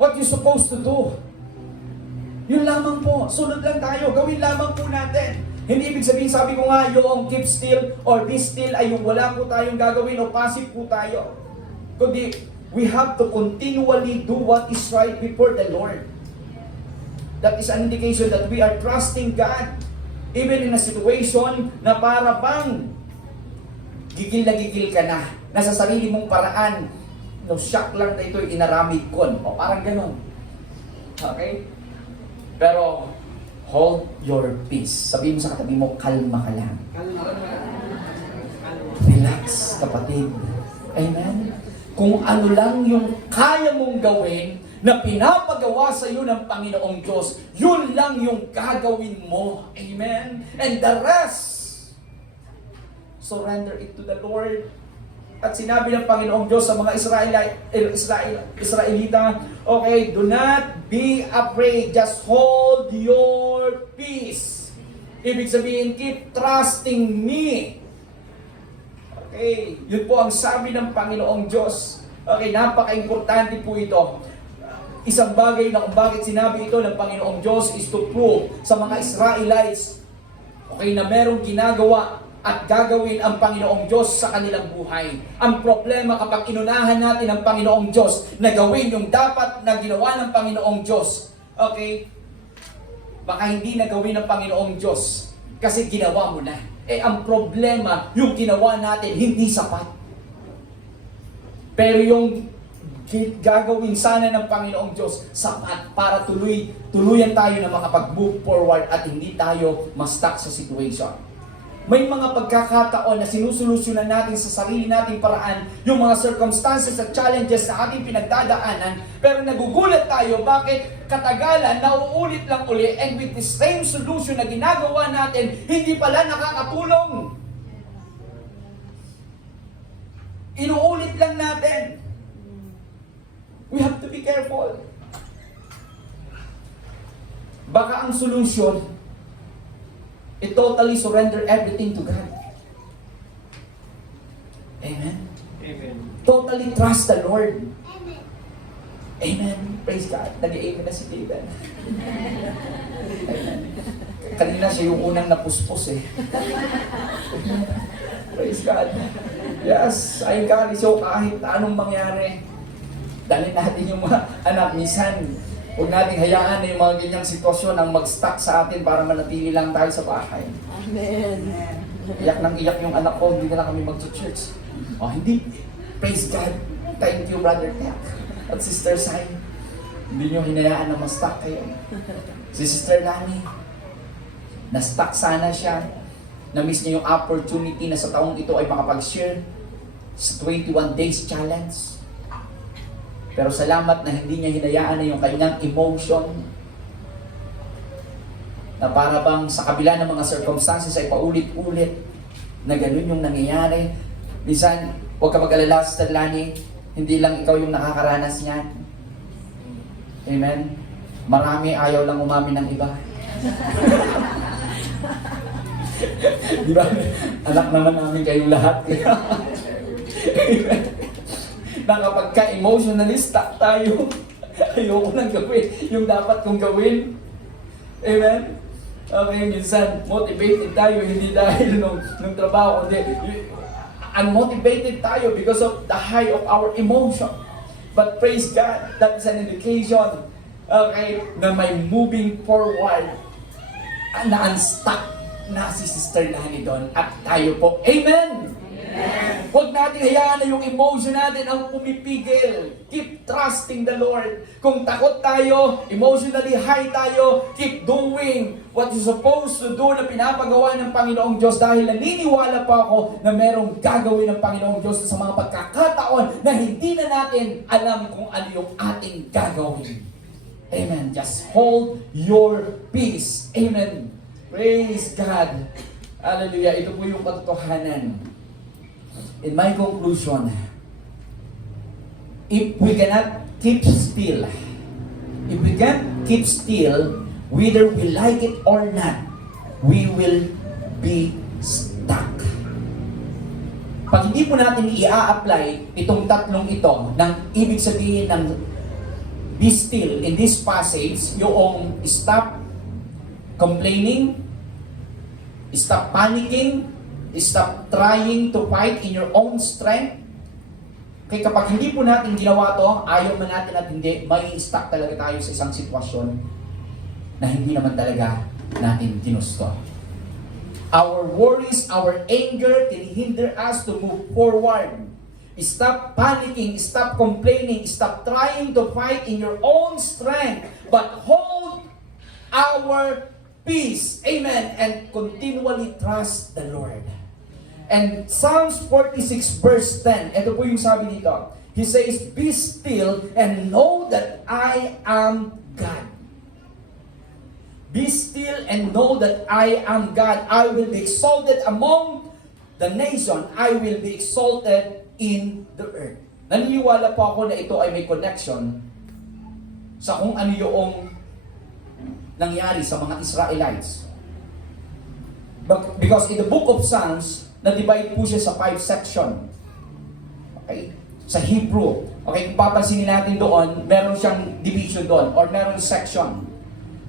what you're supposed to do. Yun lamang po. Sunod lang tayo. Gawin lamang po natin. Hindi ibig sabihin, sabi ko nga, yung keep still or be still ay yung wala po tayong gagawin o passive po tayo. Kundi, we have to continually do what is right before the Lord. That is an indication that we are trusting God. Even in a situation na para bang gigil na gigil ka na, nasa sarili mong paraan, no, shock lang na ito'y inaramid kon. O parang ganon. Okay? Pero, hold your peace. Sabihin mo sa katabi mo, kalma ka lang. Relax, kapatid. Amen? Kung ano lang yung kaya mong gawin, na pinapagawa sa iyo ng Panginoong Diyos, yun lang yung gagawin mo. Amen? And the rest, surrender it to the Lord. At sinabi ng Panginoong Diyos sa mga Israelita, okay, do not be afraid, just hold your peace. Ibig sabihin, keep trusting me. Okay, yun po ang sabi ng Panginoong Diyos. Okay, napaka-importante po ito. Isang bagay na kung bakit sinabi ito ng Panginoong Diyos is to prove sa mga Israelites, okay, na merong ginagawa at gagawin ang Panginoong Diyos sa kanilang buhay. Ang problema kapag inunahan natin ang Panginoong Diyos na gawin yung dapat na ginawa ng Panginoong Diyos, okay, baka hindi na gawin ng Panginoong Diyos kasi ginawa mo na. Eh, ang problema, yung ginawa natin hindi sapat. Pero yung gagawin sana ng Panginoong Diyos sapat para tuluyan tayo na makapag-move forward at hindi tayo ma-stuck sa situation. May mga pagkakataon na sinusolusyonan natin sa sarili nating paraan yung mga circumstances at challenges na ating pinagdadaanan, pero nagugulat tayo bakit katagalan, nauulit lang uli, and with the same solution na ginagawa natin, hindi pala nakakatulong. Inuulit lang natin. We have to be careful. Baka ang solusyon, totally surrender everything to God. Amen? Amen. Totally trust the Lord. Amen. Praise God. Nag-amen na si David. Amen. Kanina siya yung unang napuspos eh. Praise God. Yes, I encourage you kahit anong mangyari. Dalhin natin yung mga anak. Minsan, huwag nating hayaan na yung mga ganyang sitwasyon ang mag-stuck sa atin para manatili lang tayo sa bahay. Amen. Iyak nang iyak yung anak ko, hindi na kami mag-church. Oh, hindi. Praise God. Thank you, Brother Tek at Sister Sai. Hindi nyo hinayaan na ma-stuck kayo. Si Sister Lani, na-stuck sana siya. Na-miss niya yung opportunity na sa taong ito ay makapag-share sa 21 days challenge. Pero salamat na hindi niya hinayaan na yung kanyang emotion na para bang sa kabila ng mga circumstances ay paulit-ulit na ganun yung nangyayari. Minsan, huwag ka mag-alala, Sister Lani, hindi lang ikaw yung nakakaranas niyan. Amen? Marami ayaw lang umamin ng iba. Di ba? Anak naman namin kayong lahat. Amen? Na kapag ka-emotionalista tayo, ayoko nang gawin yung dapat kong gawin. Amen? Okay, minsan, motivated tayo, hindi dahil nung trabaho, kundi unmotivated tayo because of the high of our emotion. But praise God, that is an indication, okay, na may moving forward, na unstuck na si Sister Lani doon at tayo po. Amen! Huwag natin hayaan na yung emotion natin ang pumipigil. Keep trusting the Lord. Kung takot tayo, emotionally high tayo, keep doing what you're supposed to do na pinapagawa ng Panginoong Diyos dahil naniniwala pa ako na merong gagawin ng Panginoong Diyos sa mga pagkakataon na hindi na natin alam kung ano yung ating gagawin. Amen. Just hold your peace. Amen. Praise God. Hallelujah. Ito po yung katotohanan. In my conclusion, if we cannot keep still, whether we like it or not, we will be stuck. Pag hindi po natin i-apply itong tatlong ito, ng ibig sabihin ng be still in this passage, yung stop complaining, stop panicking, stop trying to fight in your own strength. Kaya kapag hindi po natin ginawa to, ayaw man natin at hindi, may stuck talaga tayo sa isang sitwasyon na hindi naman talaga natin ginusto. Our worries, our anger can hinder us to move forward. Stop panicking, stop complaining, stop trying to fight in your own strength, but hold our peace. Amen. And continually trust the Lord. And Psalms 46 verse 10, ito po yung sabi dito. He says, be still and know that I am God. Be still and know that I am God. I will be exalted among the nation. I will be exalted in the earth. Naniniwala po ako na ito ay may connection sa kung ano yung nangyari sa mga Israelites. Because in the book of Psalms, na-divide po siya sa 5 section. Okay? Sa Hebrew. Okay, kung papansinin natin doon, meron siyang division doon, or meron section.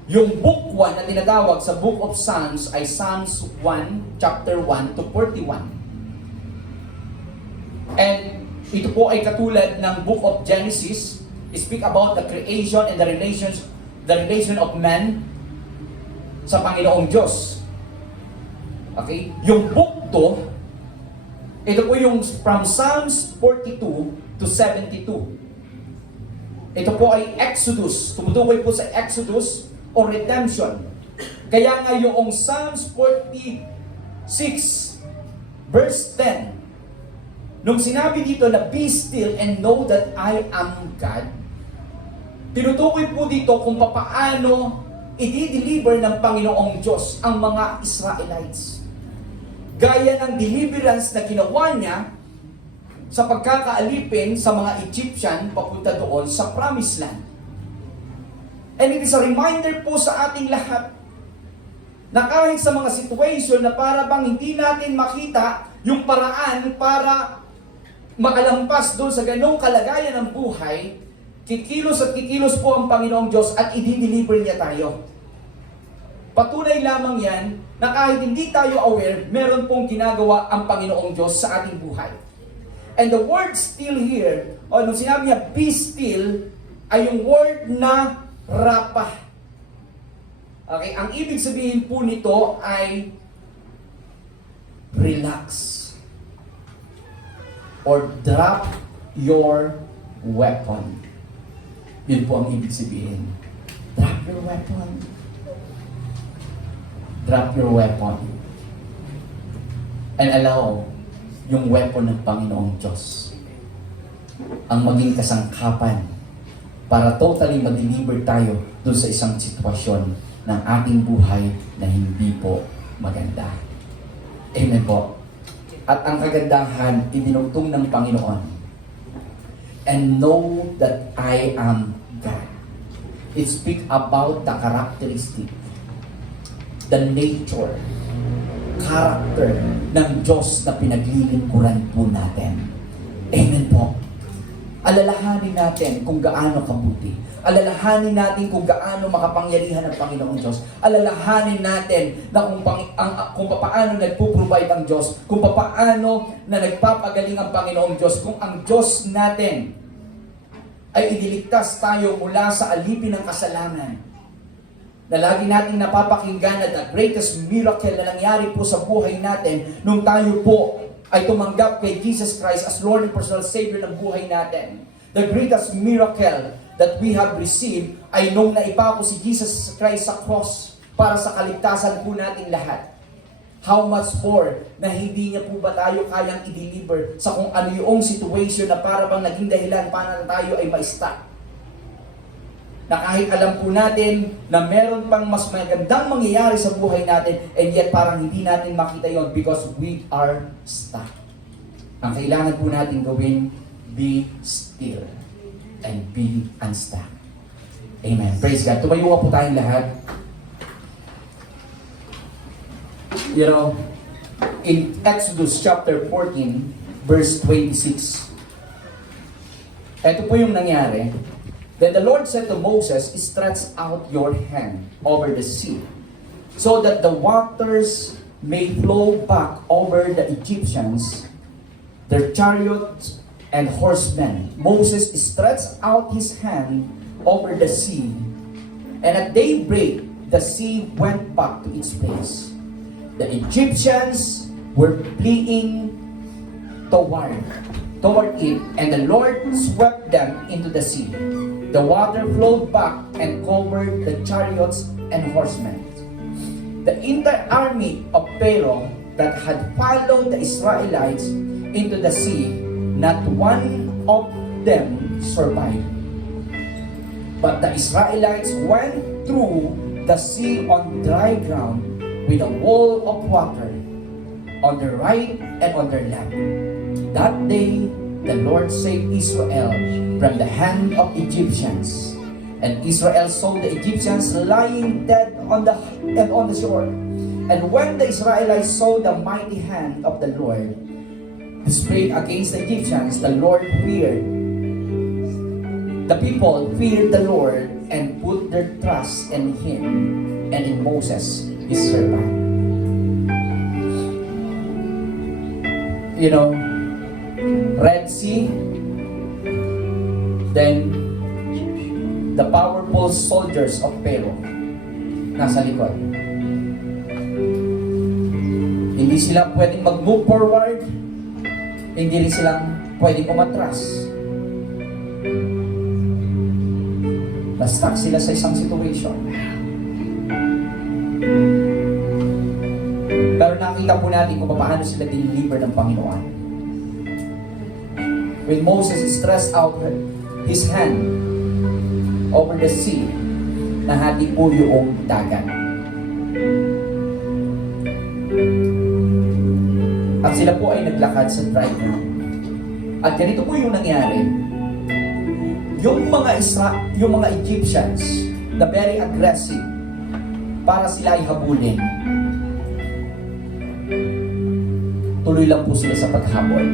Yung book 1 na tinatawag sa book of Psalms ay Psalms 1, chapter 1 to 41. And ito po ay katulad ng book of Genesis. Speak about the creation and the relation of man sa Panginoong Diyos. Okay? Yung book 2, ito po yung from Psalms 42 to 72. Ito po ay Exodus. Tumutukoy po sa Exodus o redemption. Kaya nga yung Psalms 46 verse 10, nung sinabi dito na be still and know that I am God, tinutukoy po dito kung papaano i-deliver ng Panginoong Diyos ang mga Israelites. Gaya ng deliverance na ginawa niya sa pagkakaalipin sa mga Egyptian papunta doon sa Promised Land. And it is a reminder po sa ating lahat na kahit sa mga situation na para bang hindi natin makita yung paraan para makalampas doon sa ganong kalagayan ng buhay, kikilos at kikilos po ang Panginoong Diyos at i-deliver niya tayo. Patunay lamang yan na kahit hindi tayo aware, meron pong ginagawa ang Panginoong Diyos sa ating buhay. And the word still here, o nung sinabi niya be still, ay yung word na rapa. Okay, ang ibig sabihin po nito ay relax or drop your weapon. Yun po ang ibig sabihin. Drop your weapon. Drop your weapon. And allow yung weapon ng Panginoong Diyos ang maging kasangkapan para totally ma-deliver tayo doon sa isang sitwasyon ng ating buhay na hindi po maganda. Amen po. At ang kagandahan, idinugtong ng Panginoon. And know that I am God. It speaks about the characteristic, the nature, character ng Diyos na pinaglilingkuran po natin. Amen po. Alalahanin natin kung gaano kabuti. Alalahanin natin kung gaano makapangyarihan ang Panginoong Diyos. Alalahanin natin na kung paano nagpo-provide ang Diyos, kung paano na nagpapagaling ang Panginoong Diyos, kung ang Diyos natin ay iniligtas tayo mula sa alipin ng kasalanan. Na lagi nating napapakinggan na the greatest miracle na nangyari po sa buhay natin nung tayo po ay tumanggap kay Jesus Christ as Lord and personal Savior ng buhay natin. The greatest miracle that we have received ay nung naipako si Jesus Christ sa cross para sa kaligtasan po nating lahat. How much more na hindi niya po ba tayo kayang i-deliver sa kung ano yung situation na para bang naging dahilan para tayo ay ma-stop. Na kahit alam po natin na meron pang mas magandang mangyayari sa buhay natin and yet parang hindi natin makita yon because we are stuck. Ang kailangan po natin gawin, be still and be unstuck. Amen. Praise God. Tumayo po tayong lahat. You know, in Exodus chapter 14, verse 26, ito po yung nangyari. Then the Lord said to Moses, stretch out your hand over the sea, so that the waters may flow back over the Egyptians, their chariots and horsemen. Moses stretched out his hand over the sea, and at daybreak the sea went back to its place. The Egyptians were fleeing toward it, and the Lord swept them into the sea. The water flowed back and covered the chariots and horsemen. The entire army of Pharaoh that had followed the Israelites into the sea, not one of them survived. But the Israelites went through the sea on dry ground with a wall of water on their right and on their left. That day, the Lord saved Israel from the hand of Egyptians. And Israel saw the Egyptians lying dead on the shore. And when the Israelites saw the mighty hand of the Lord displayed against the Egyptians, the Lord feared. The people feared the Lord and put their trust in Him and in Moses, His servant. You know, Red Sea, then the powerful soldiers of Pharaoh nasa likod. Hindi sila pwedeng mag-move forward, hindi rin silang pwedeng umatras. Na-stuck sila sa isang situation. Pero nakita po natin kung paano sila diniliver ng Panginoon. When Moses stretched out his hand over the sea, nahati po yung dagat. At sila po ay naglakad sa dry ground. At ganito po yung nangyari. Yung mga Egyptians na very aggressive para sila ay habulin, tuloy lang po sila sa paghabol.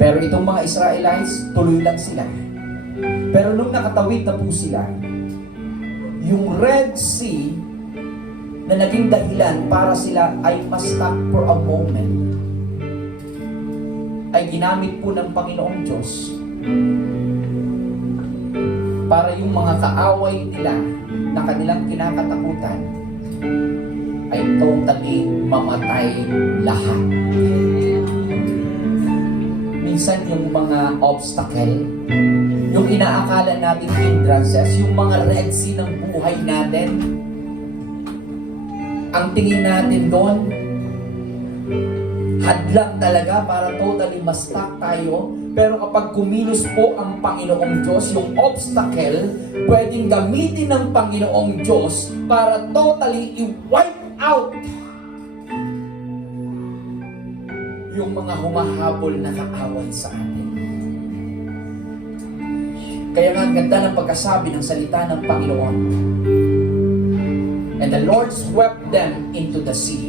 Pero itong mga Israelites, tuloy lang sila. Pero nung nakatawid na po sila, yung Red Sea na naging dahilan para sila ay ma-stop for a moment, ay ginamit po ng Panginoong Diyos para yung mga kaaway nila na kanilang kinakatakutan ay totally mamatay lahat. Minsan yung mga obstacle, yung inaakala nating hindrances, yung mga Red Sea ng buhay natin, ang tingin natin doon, hadlang talaga para totally ma-stuck tayo. Pero kapag kumilos po ang Panginoong Diyos, yung obstacle, pwedeng gamitin ng Panginoong Diyos para totally i-wipe out yung mga humahabol na kaaway sa atin. Kaya nga ang ganda ng pagkasabi ng salita ng Panginoon. And the Lord swept them into the sea.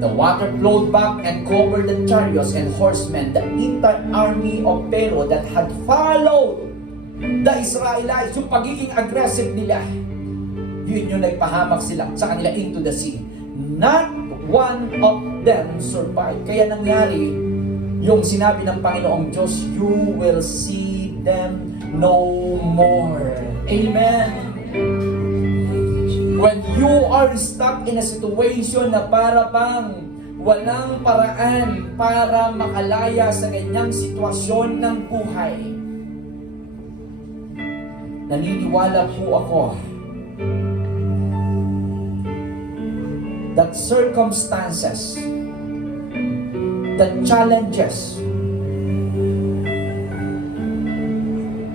The water flowed back and covered the chariots and horsemen, the entire army of Pharaoh that had followed the Israelites. Yung pagiging aggressive nila, yun yung nagpahamak sila sa kanila into the sea. Not one of them survived. Kaya nangyari yung sinabi ng Panginoong Diyos, you will see them no more. Amen. When you are stuck in a situation na para bang walang paraan para makalaya sa ganyang sitwasyon ng buhay, naniniwala po ako that circumstances, the challenges,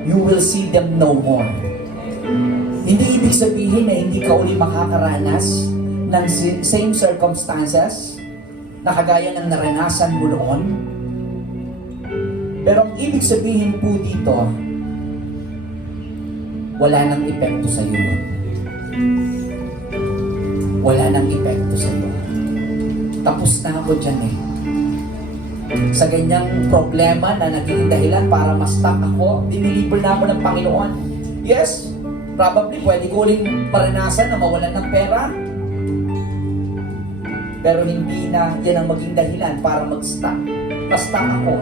you will see them no more. Hindi ibig sabihin na hindi ka uli makakaranas ng same circumstances na kagaya ng naranasan mo noon. Pero ang ibig sabihin po dito, wala nang epekto sa iyo. Wala nang epekto sa iyo. Tapos na ako dyan eh. Sa ganyang problema na naging dahilan para ma-stuck ako, diniliver na ako ng Panginoon. Yes, probably pwede ko uling maranasan na mawalan ng pera. Pero hindi na yan ang maging dahilan para mag-stuck. Ma-stuck ako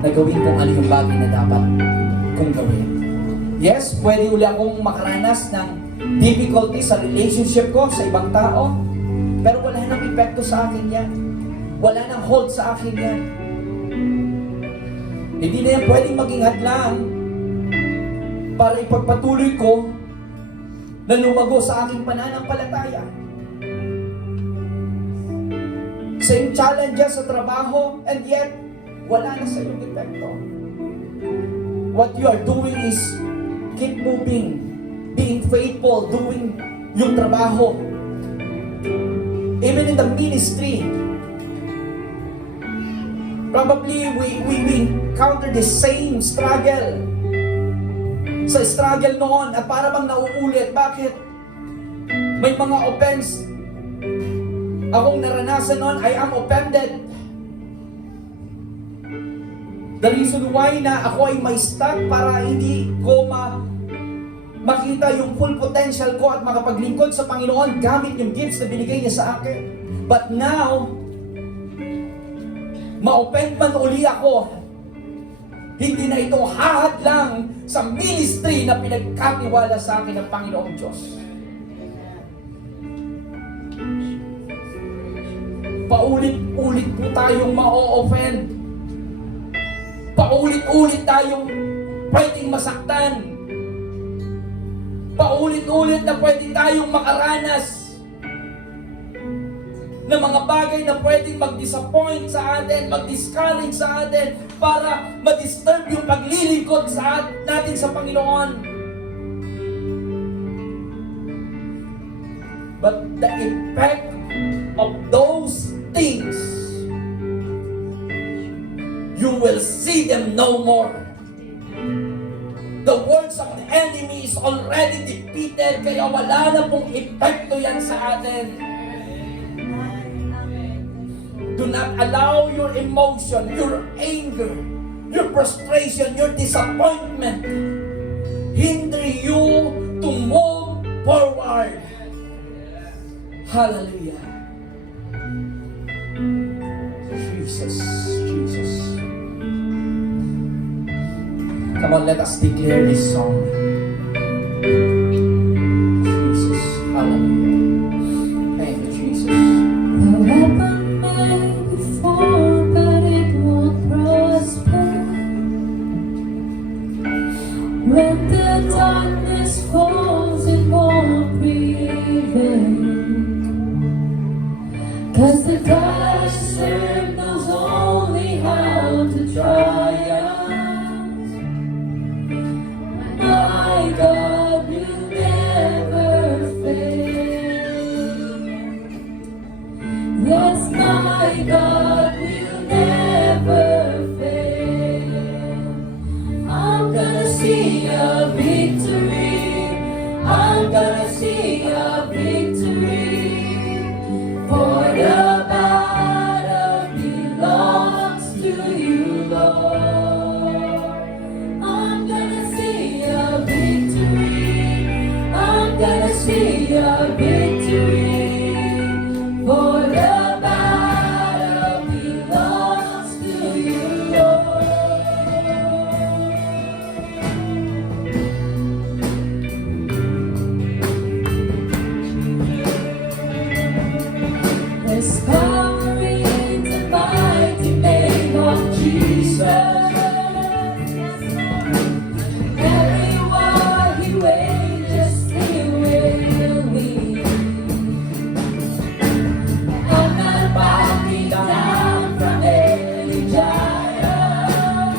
na gawin kung ano yung bagay na dapat kong gawin. Yes, pwede uli akong makaranas ng difficulty sa relationship ko sa ibang tao. Pero wala nang epekto sa akin yan. Wala nang hold sa akin yan. Hindi na yan pwedeng maging hadlang para ipagpatuloy ko na lumago sa aking pananampalataya. Same challenges sa trabaho, and yet, wala na sa iyong epekto. What you are doing is keep moving, being faithful, doing yung trabaho. Even in the ministry, probably we encounter the same struggle. Sa struggle noon at para bang nauulit. Bakit? May mga offense akong naranasan noon. I am offended. The reason why na ako ay may stuck para hindi ko makita yung full potential ko at makapaglingkod sa Panginoon gamit yung gifts na binigay niya sa akin. But now, ma-offend man uli ako, hindi na ito hahadlang sa ministry na pinagkatiwala sa akin ng Panginoong Diyos. Paulit-ulit po tayong ma-offend. Paulit-ulit tayong pwedeng masaktan. Paulit-ulit na pwede tayong makaranas ng mga bagay na pwedeng mag-disappoint sa atin, mag-discourage sa atin, para ma-disturb yung paglilingkod natin sa Panginoon. But the effect of those things, you will see them no more. The words of the enemy is already defeated, kaya wala na pong epekto yan sa atin. Do not allow your emotion, your anger, your frustration, your disappointment hinder you to move forward. Hallelujah. Jesus, Jesus. Come on, let us declare this song. Jesus, hallelujah. Thank you, Jesus. The weapon may be formed, but it won't prosper. When the darkness falls, it won't prevail. 'Cause the God I serve knows only how to triumph. My God will never fail. Yes, my God will never fail. I'm gonna see a victory. I'm gonna see a victory. For the battle belongs to you, Lord. I'm gonna see a victory. I'm gonna see a victory. For the battle belongs to you, Lord. There's power in the mighty name of Jesus. Every war he wages, he will win. I'm not backing down from every giant.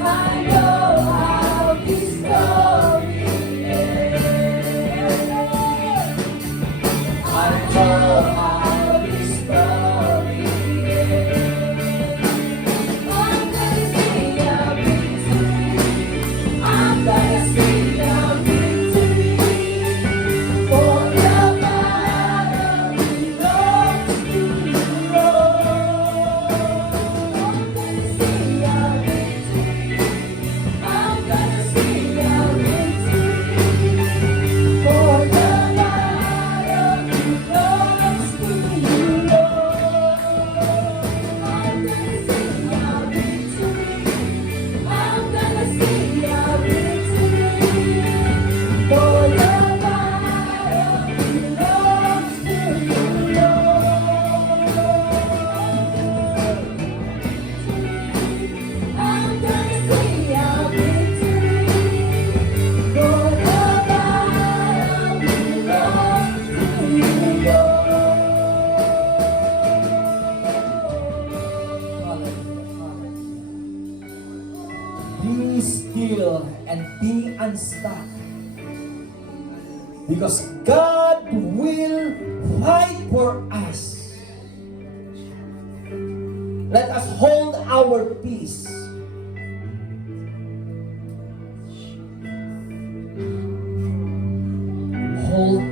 I know how this story ends. I know how this story ends. I'm gonna see a victory. I'm gonna see a victory. For the battle belongs to you, Lord. I'm gonna see a victory. I'm gonna see a victory. For the battle belongs to you, Lord. I'm gonna see a victory. I'm gonna see a victory. For the battle belongs to you, Lord. I'm gonna see a victory. For the battle belongs to you, Be still and be unstuck. Because God will fight for us. Let us hold our peace. Hold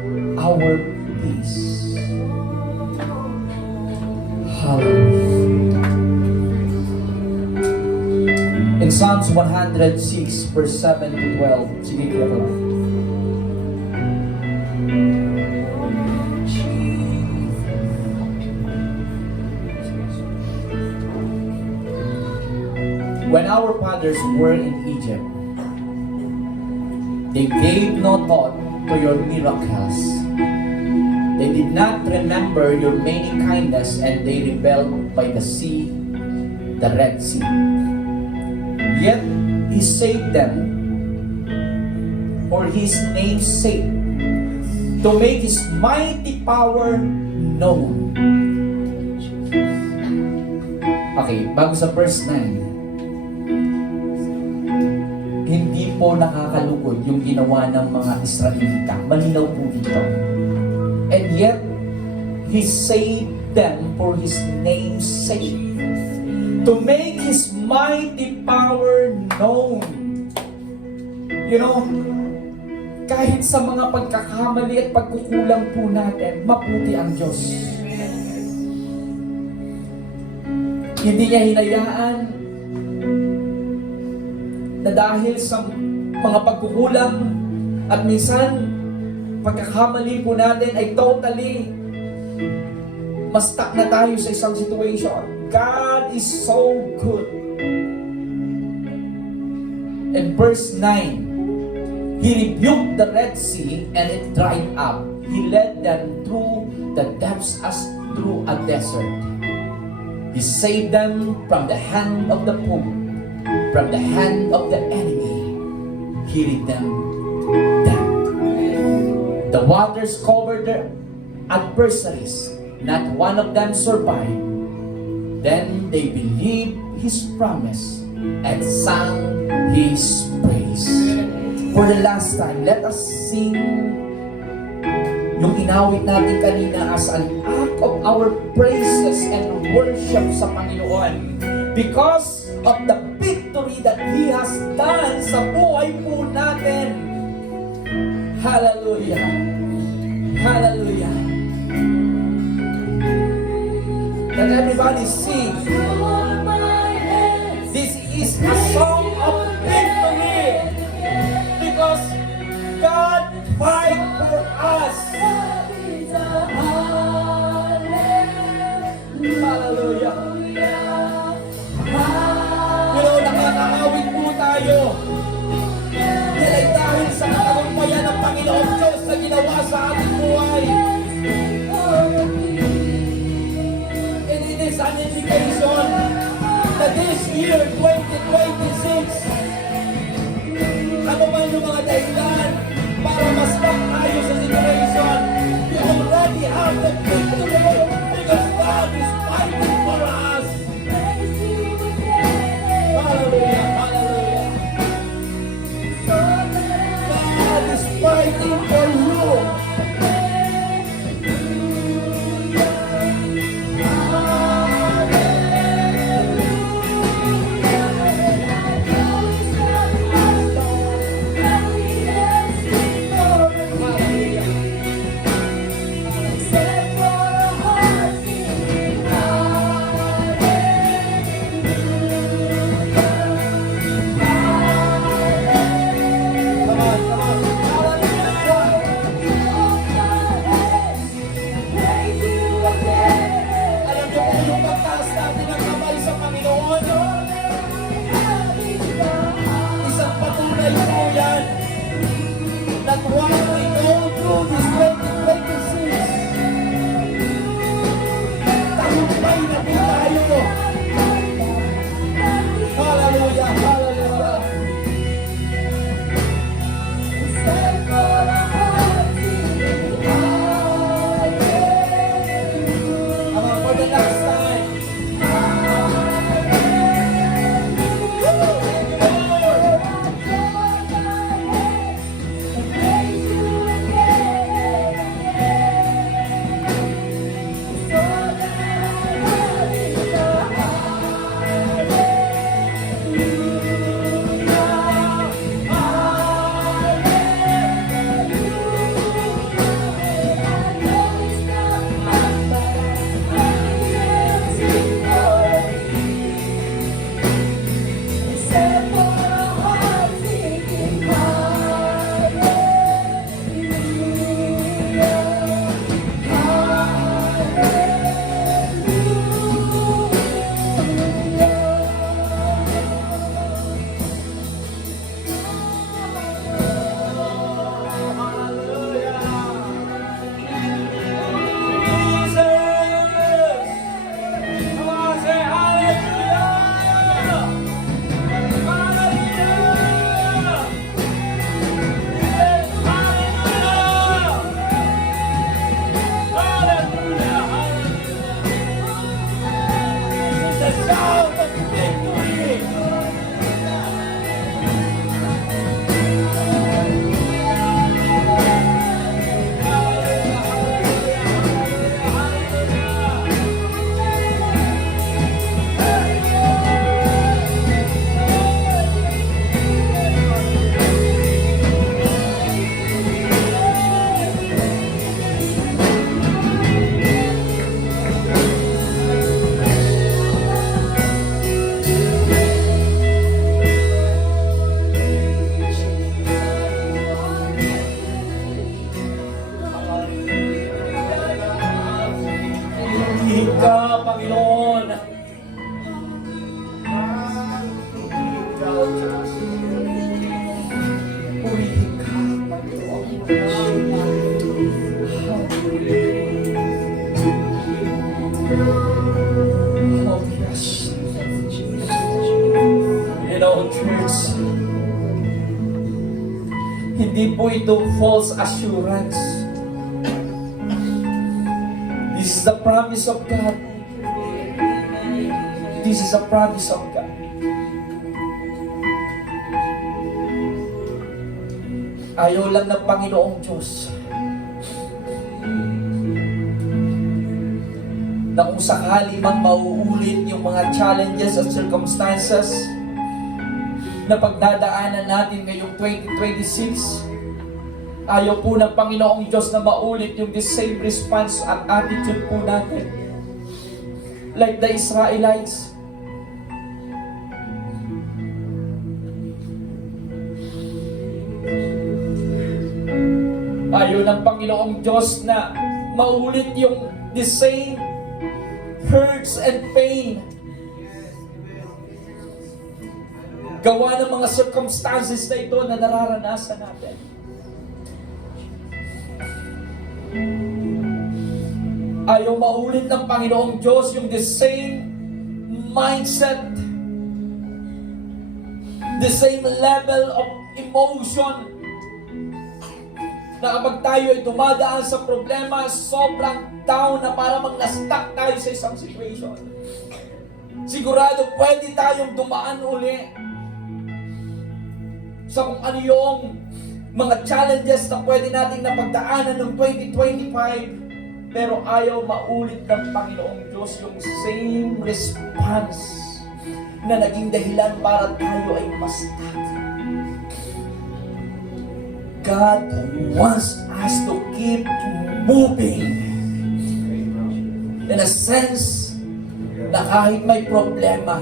Psalms 106 verse 7 to 12. Sige, kaya ko. When our fathers were in Egypt, they gave no thought to your miracles. They did not remember your many kindness, and they rebelled by the sea, the Red Sea. Yet He saved them for His name's sake, to make His mighty power known. Okay, bago sa verse 9. Hindi po nakakalugod yung ginawa ng mga Israelita. Malinaw po dito. And yet, He saved them for His name's sake, to make His mighty power known. You know, kahit sa mga pagkakamali at pagkukulang po natin, mabuti ang Diyos. Hindi niya hinayaan na dahil sa mga pagkukulang at minsan pagkakamali po natin ay totally ma-stuck na tayo sa isang situation. God is so good. In verse 9, He rebuked the Red Sea and it dried up. He led them through the depths as through a desert. He saved them from the hand of the foe, from the hand of the enemy. He led them down. The waters covered their adversaries. Not one of them survived. Then they believed His promise and sang His praise. For the last time, let us sing yung inawit natin kanina as an act of our praises and worship sa Panginoon. Because of the victory that He has done sa buhay po natin. Hallelujah! Hallelujah! Let everybody sing. This is a song of victory. Because God fight for us. Hallelujah! Pero nakakawin po tayo. Yan ay dahil sa katagumpayan ng Panginoon Diyos na ginawa sa ating buhay. And it is an indication that this year, 2026, ano man yung mga dahilan para mas tayo sa situation, we already have the victory because God is fighting for us. Hallelujah, hallelujah. God is fighting for you. You know, church, hindi po ito false assurance. This is the promise of God. This is a promise of God. Ayaw lang ng Panginoong Diyos na kung sakali man mauulit yung mga challenges at circumstances na pagdadaanan natin ngayong 2026, ayaw po ng Panginoong Diyos na maulit yung the same response at attitude po natin. Like the Israelites. Ayaw ng Panginoong Diyos na maulit yung the same hurts and pain. Gawa ng mga circumstances na ito na nararanasan natin. Ayaw maulit ng Panginoong Diyos yung the same mindset, the same level of emotion, na kapag tayo ay dumadaan sa problema, sobrang down na para mag-na-stuck tayo sa isang situation. Sigurado pwede tayong dumaan uli sa kung ano yung mga challenges na pwede nating napagdaanan ng 2025, pero ayaw maulit ng Panginoong Diyos yung same response na naging dahilan para tayo ay ma-stuck. God wants us to keep moving in a sense na kahit may problema,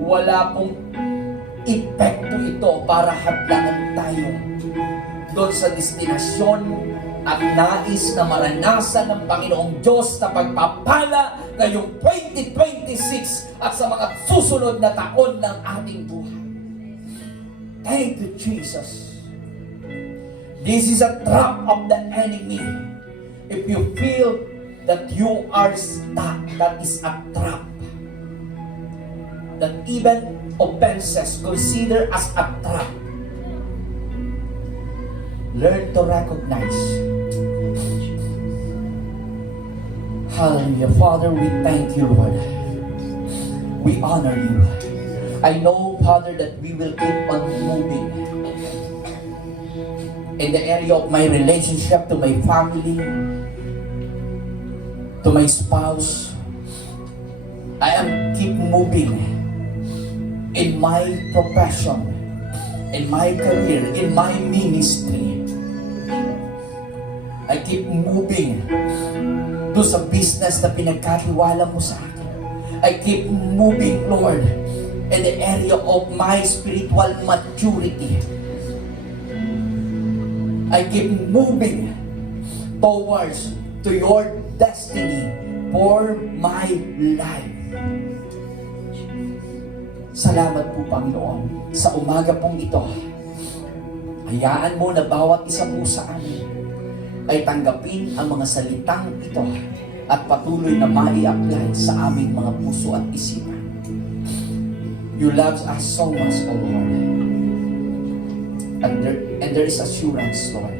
wala pong epekto ito para hadlangan tayo doon sa destinasyon at nais na maranasan ng Panginoong Diyos na pagpapala ngayong 2026 at sa mga susunod na taon ng ating buhay. Thank you, Jesus. This is a trap of the enemy. If you feel that you are stuck, that is a trap. That even offenses consider as a trap. Learn to recognize. Hallelujah. Father, we thank you, Lord. We honor you. I know, Father, that we will keep on moving in the area of my relationship to my family, to my spouse. I am keep moving in my profession, in my career, in my ministry. I keep moving do sa business na pinagkatiwala mo sa akin. I keep moving, Lord, in the area of my spiritual maturity. I keep moving towards to your destiny for my life. Salamat po, Panginoon, sa umaga pong ito. Hayaan mo na bawat isa po sa amin ay tanggapin ang mga salitang ito at patuloy na mai-apply sa aming mga puso at isipan. You love us so much, O Lord. And there is assurance, Lord,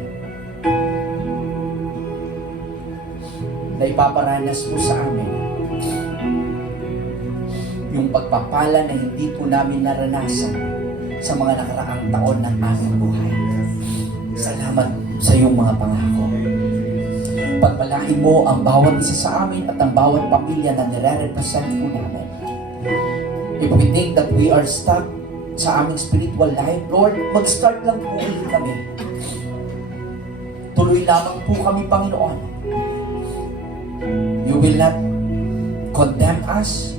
na ipaparanas po sa amin yung pagpapala na hindi po namin naranasan sa mga nakaraang taon ng aming buhay. Salamat sa iyong mga pangako. Pagpalain mo ang bawat isa sa amin at ang bawat pamilya na nire-represent po namin. If we think that we are stuck sa aming spiritual life, Lord, mag-start lang po ulit kami. Tuloy lamang po kami, Panginoon. You will not condemn us,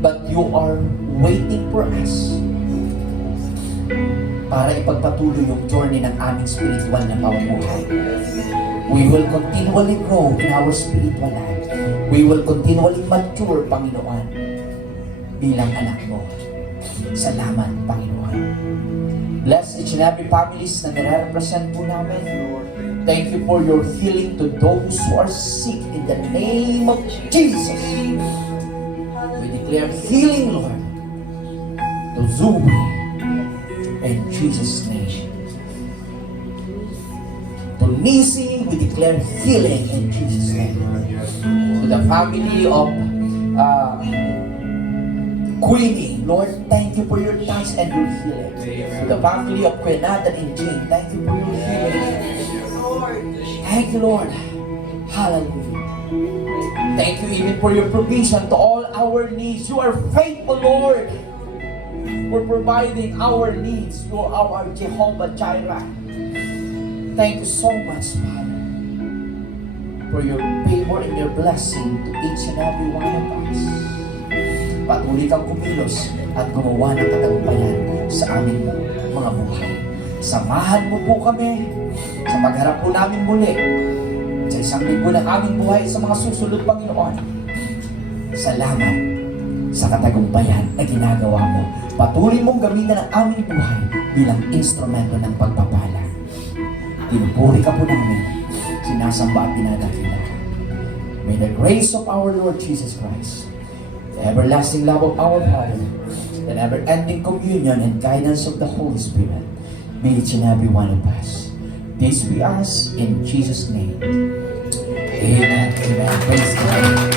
but you are waiting for us para ipagpatuloy yung journey ng aming spiritual na pamumuhay. We will continually grow in our spiritual life. We will continually mature, Panginoon, bilang anak mo. Salamat, Panginoon. Bless each and every families na nire-represent po namin. Thank you for your healing to those who are sick in the name of Jesus. We declare healing, Lord, to to Zoe. In Jesus' name. To Nisi, we declare healing in Jesus' name. To the family of Queenie, Lord, thank you for your touch and your healing. To the family of Quenatan and Jane, thank you for your healing. Thank you, Lord. Hallelujah. Thank you even for your provision to all our needs. You are faithful, Lord, for providing our needs. You are our Jehovah Jireh. Thank you so much, Father, for your favor and your blessing to each and every one of us. Patuloy kang kumilos at gumawa ng katagumpayan sa aming mga buhay. Samahan mo po kami sa pagharap po namin muli sa isang linggo ng aming buhay sa mga susunod, Panginoon. Salamat sa katagumpayan na ginagawa mo. Patuloy mong gamitin ang aming buhay bilang instrumento ng pagpapala. Pinupuri ka po namin, sinasamba at pinadakila. May the grace of our Lord Jesus Christ, the everlasting love of our Father, the never-ending communion and guidance of the Holy Spirit be each and every one of us. This be us in Jesus' name. Amen. Amen. Praise God.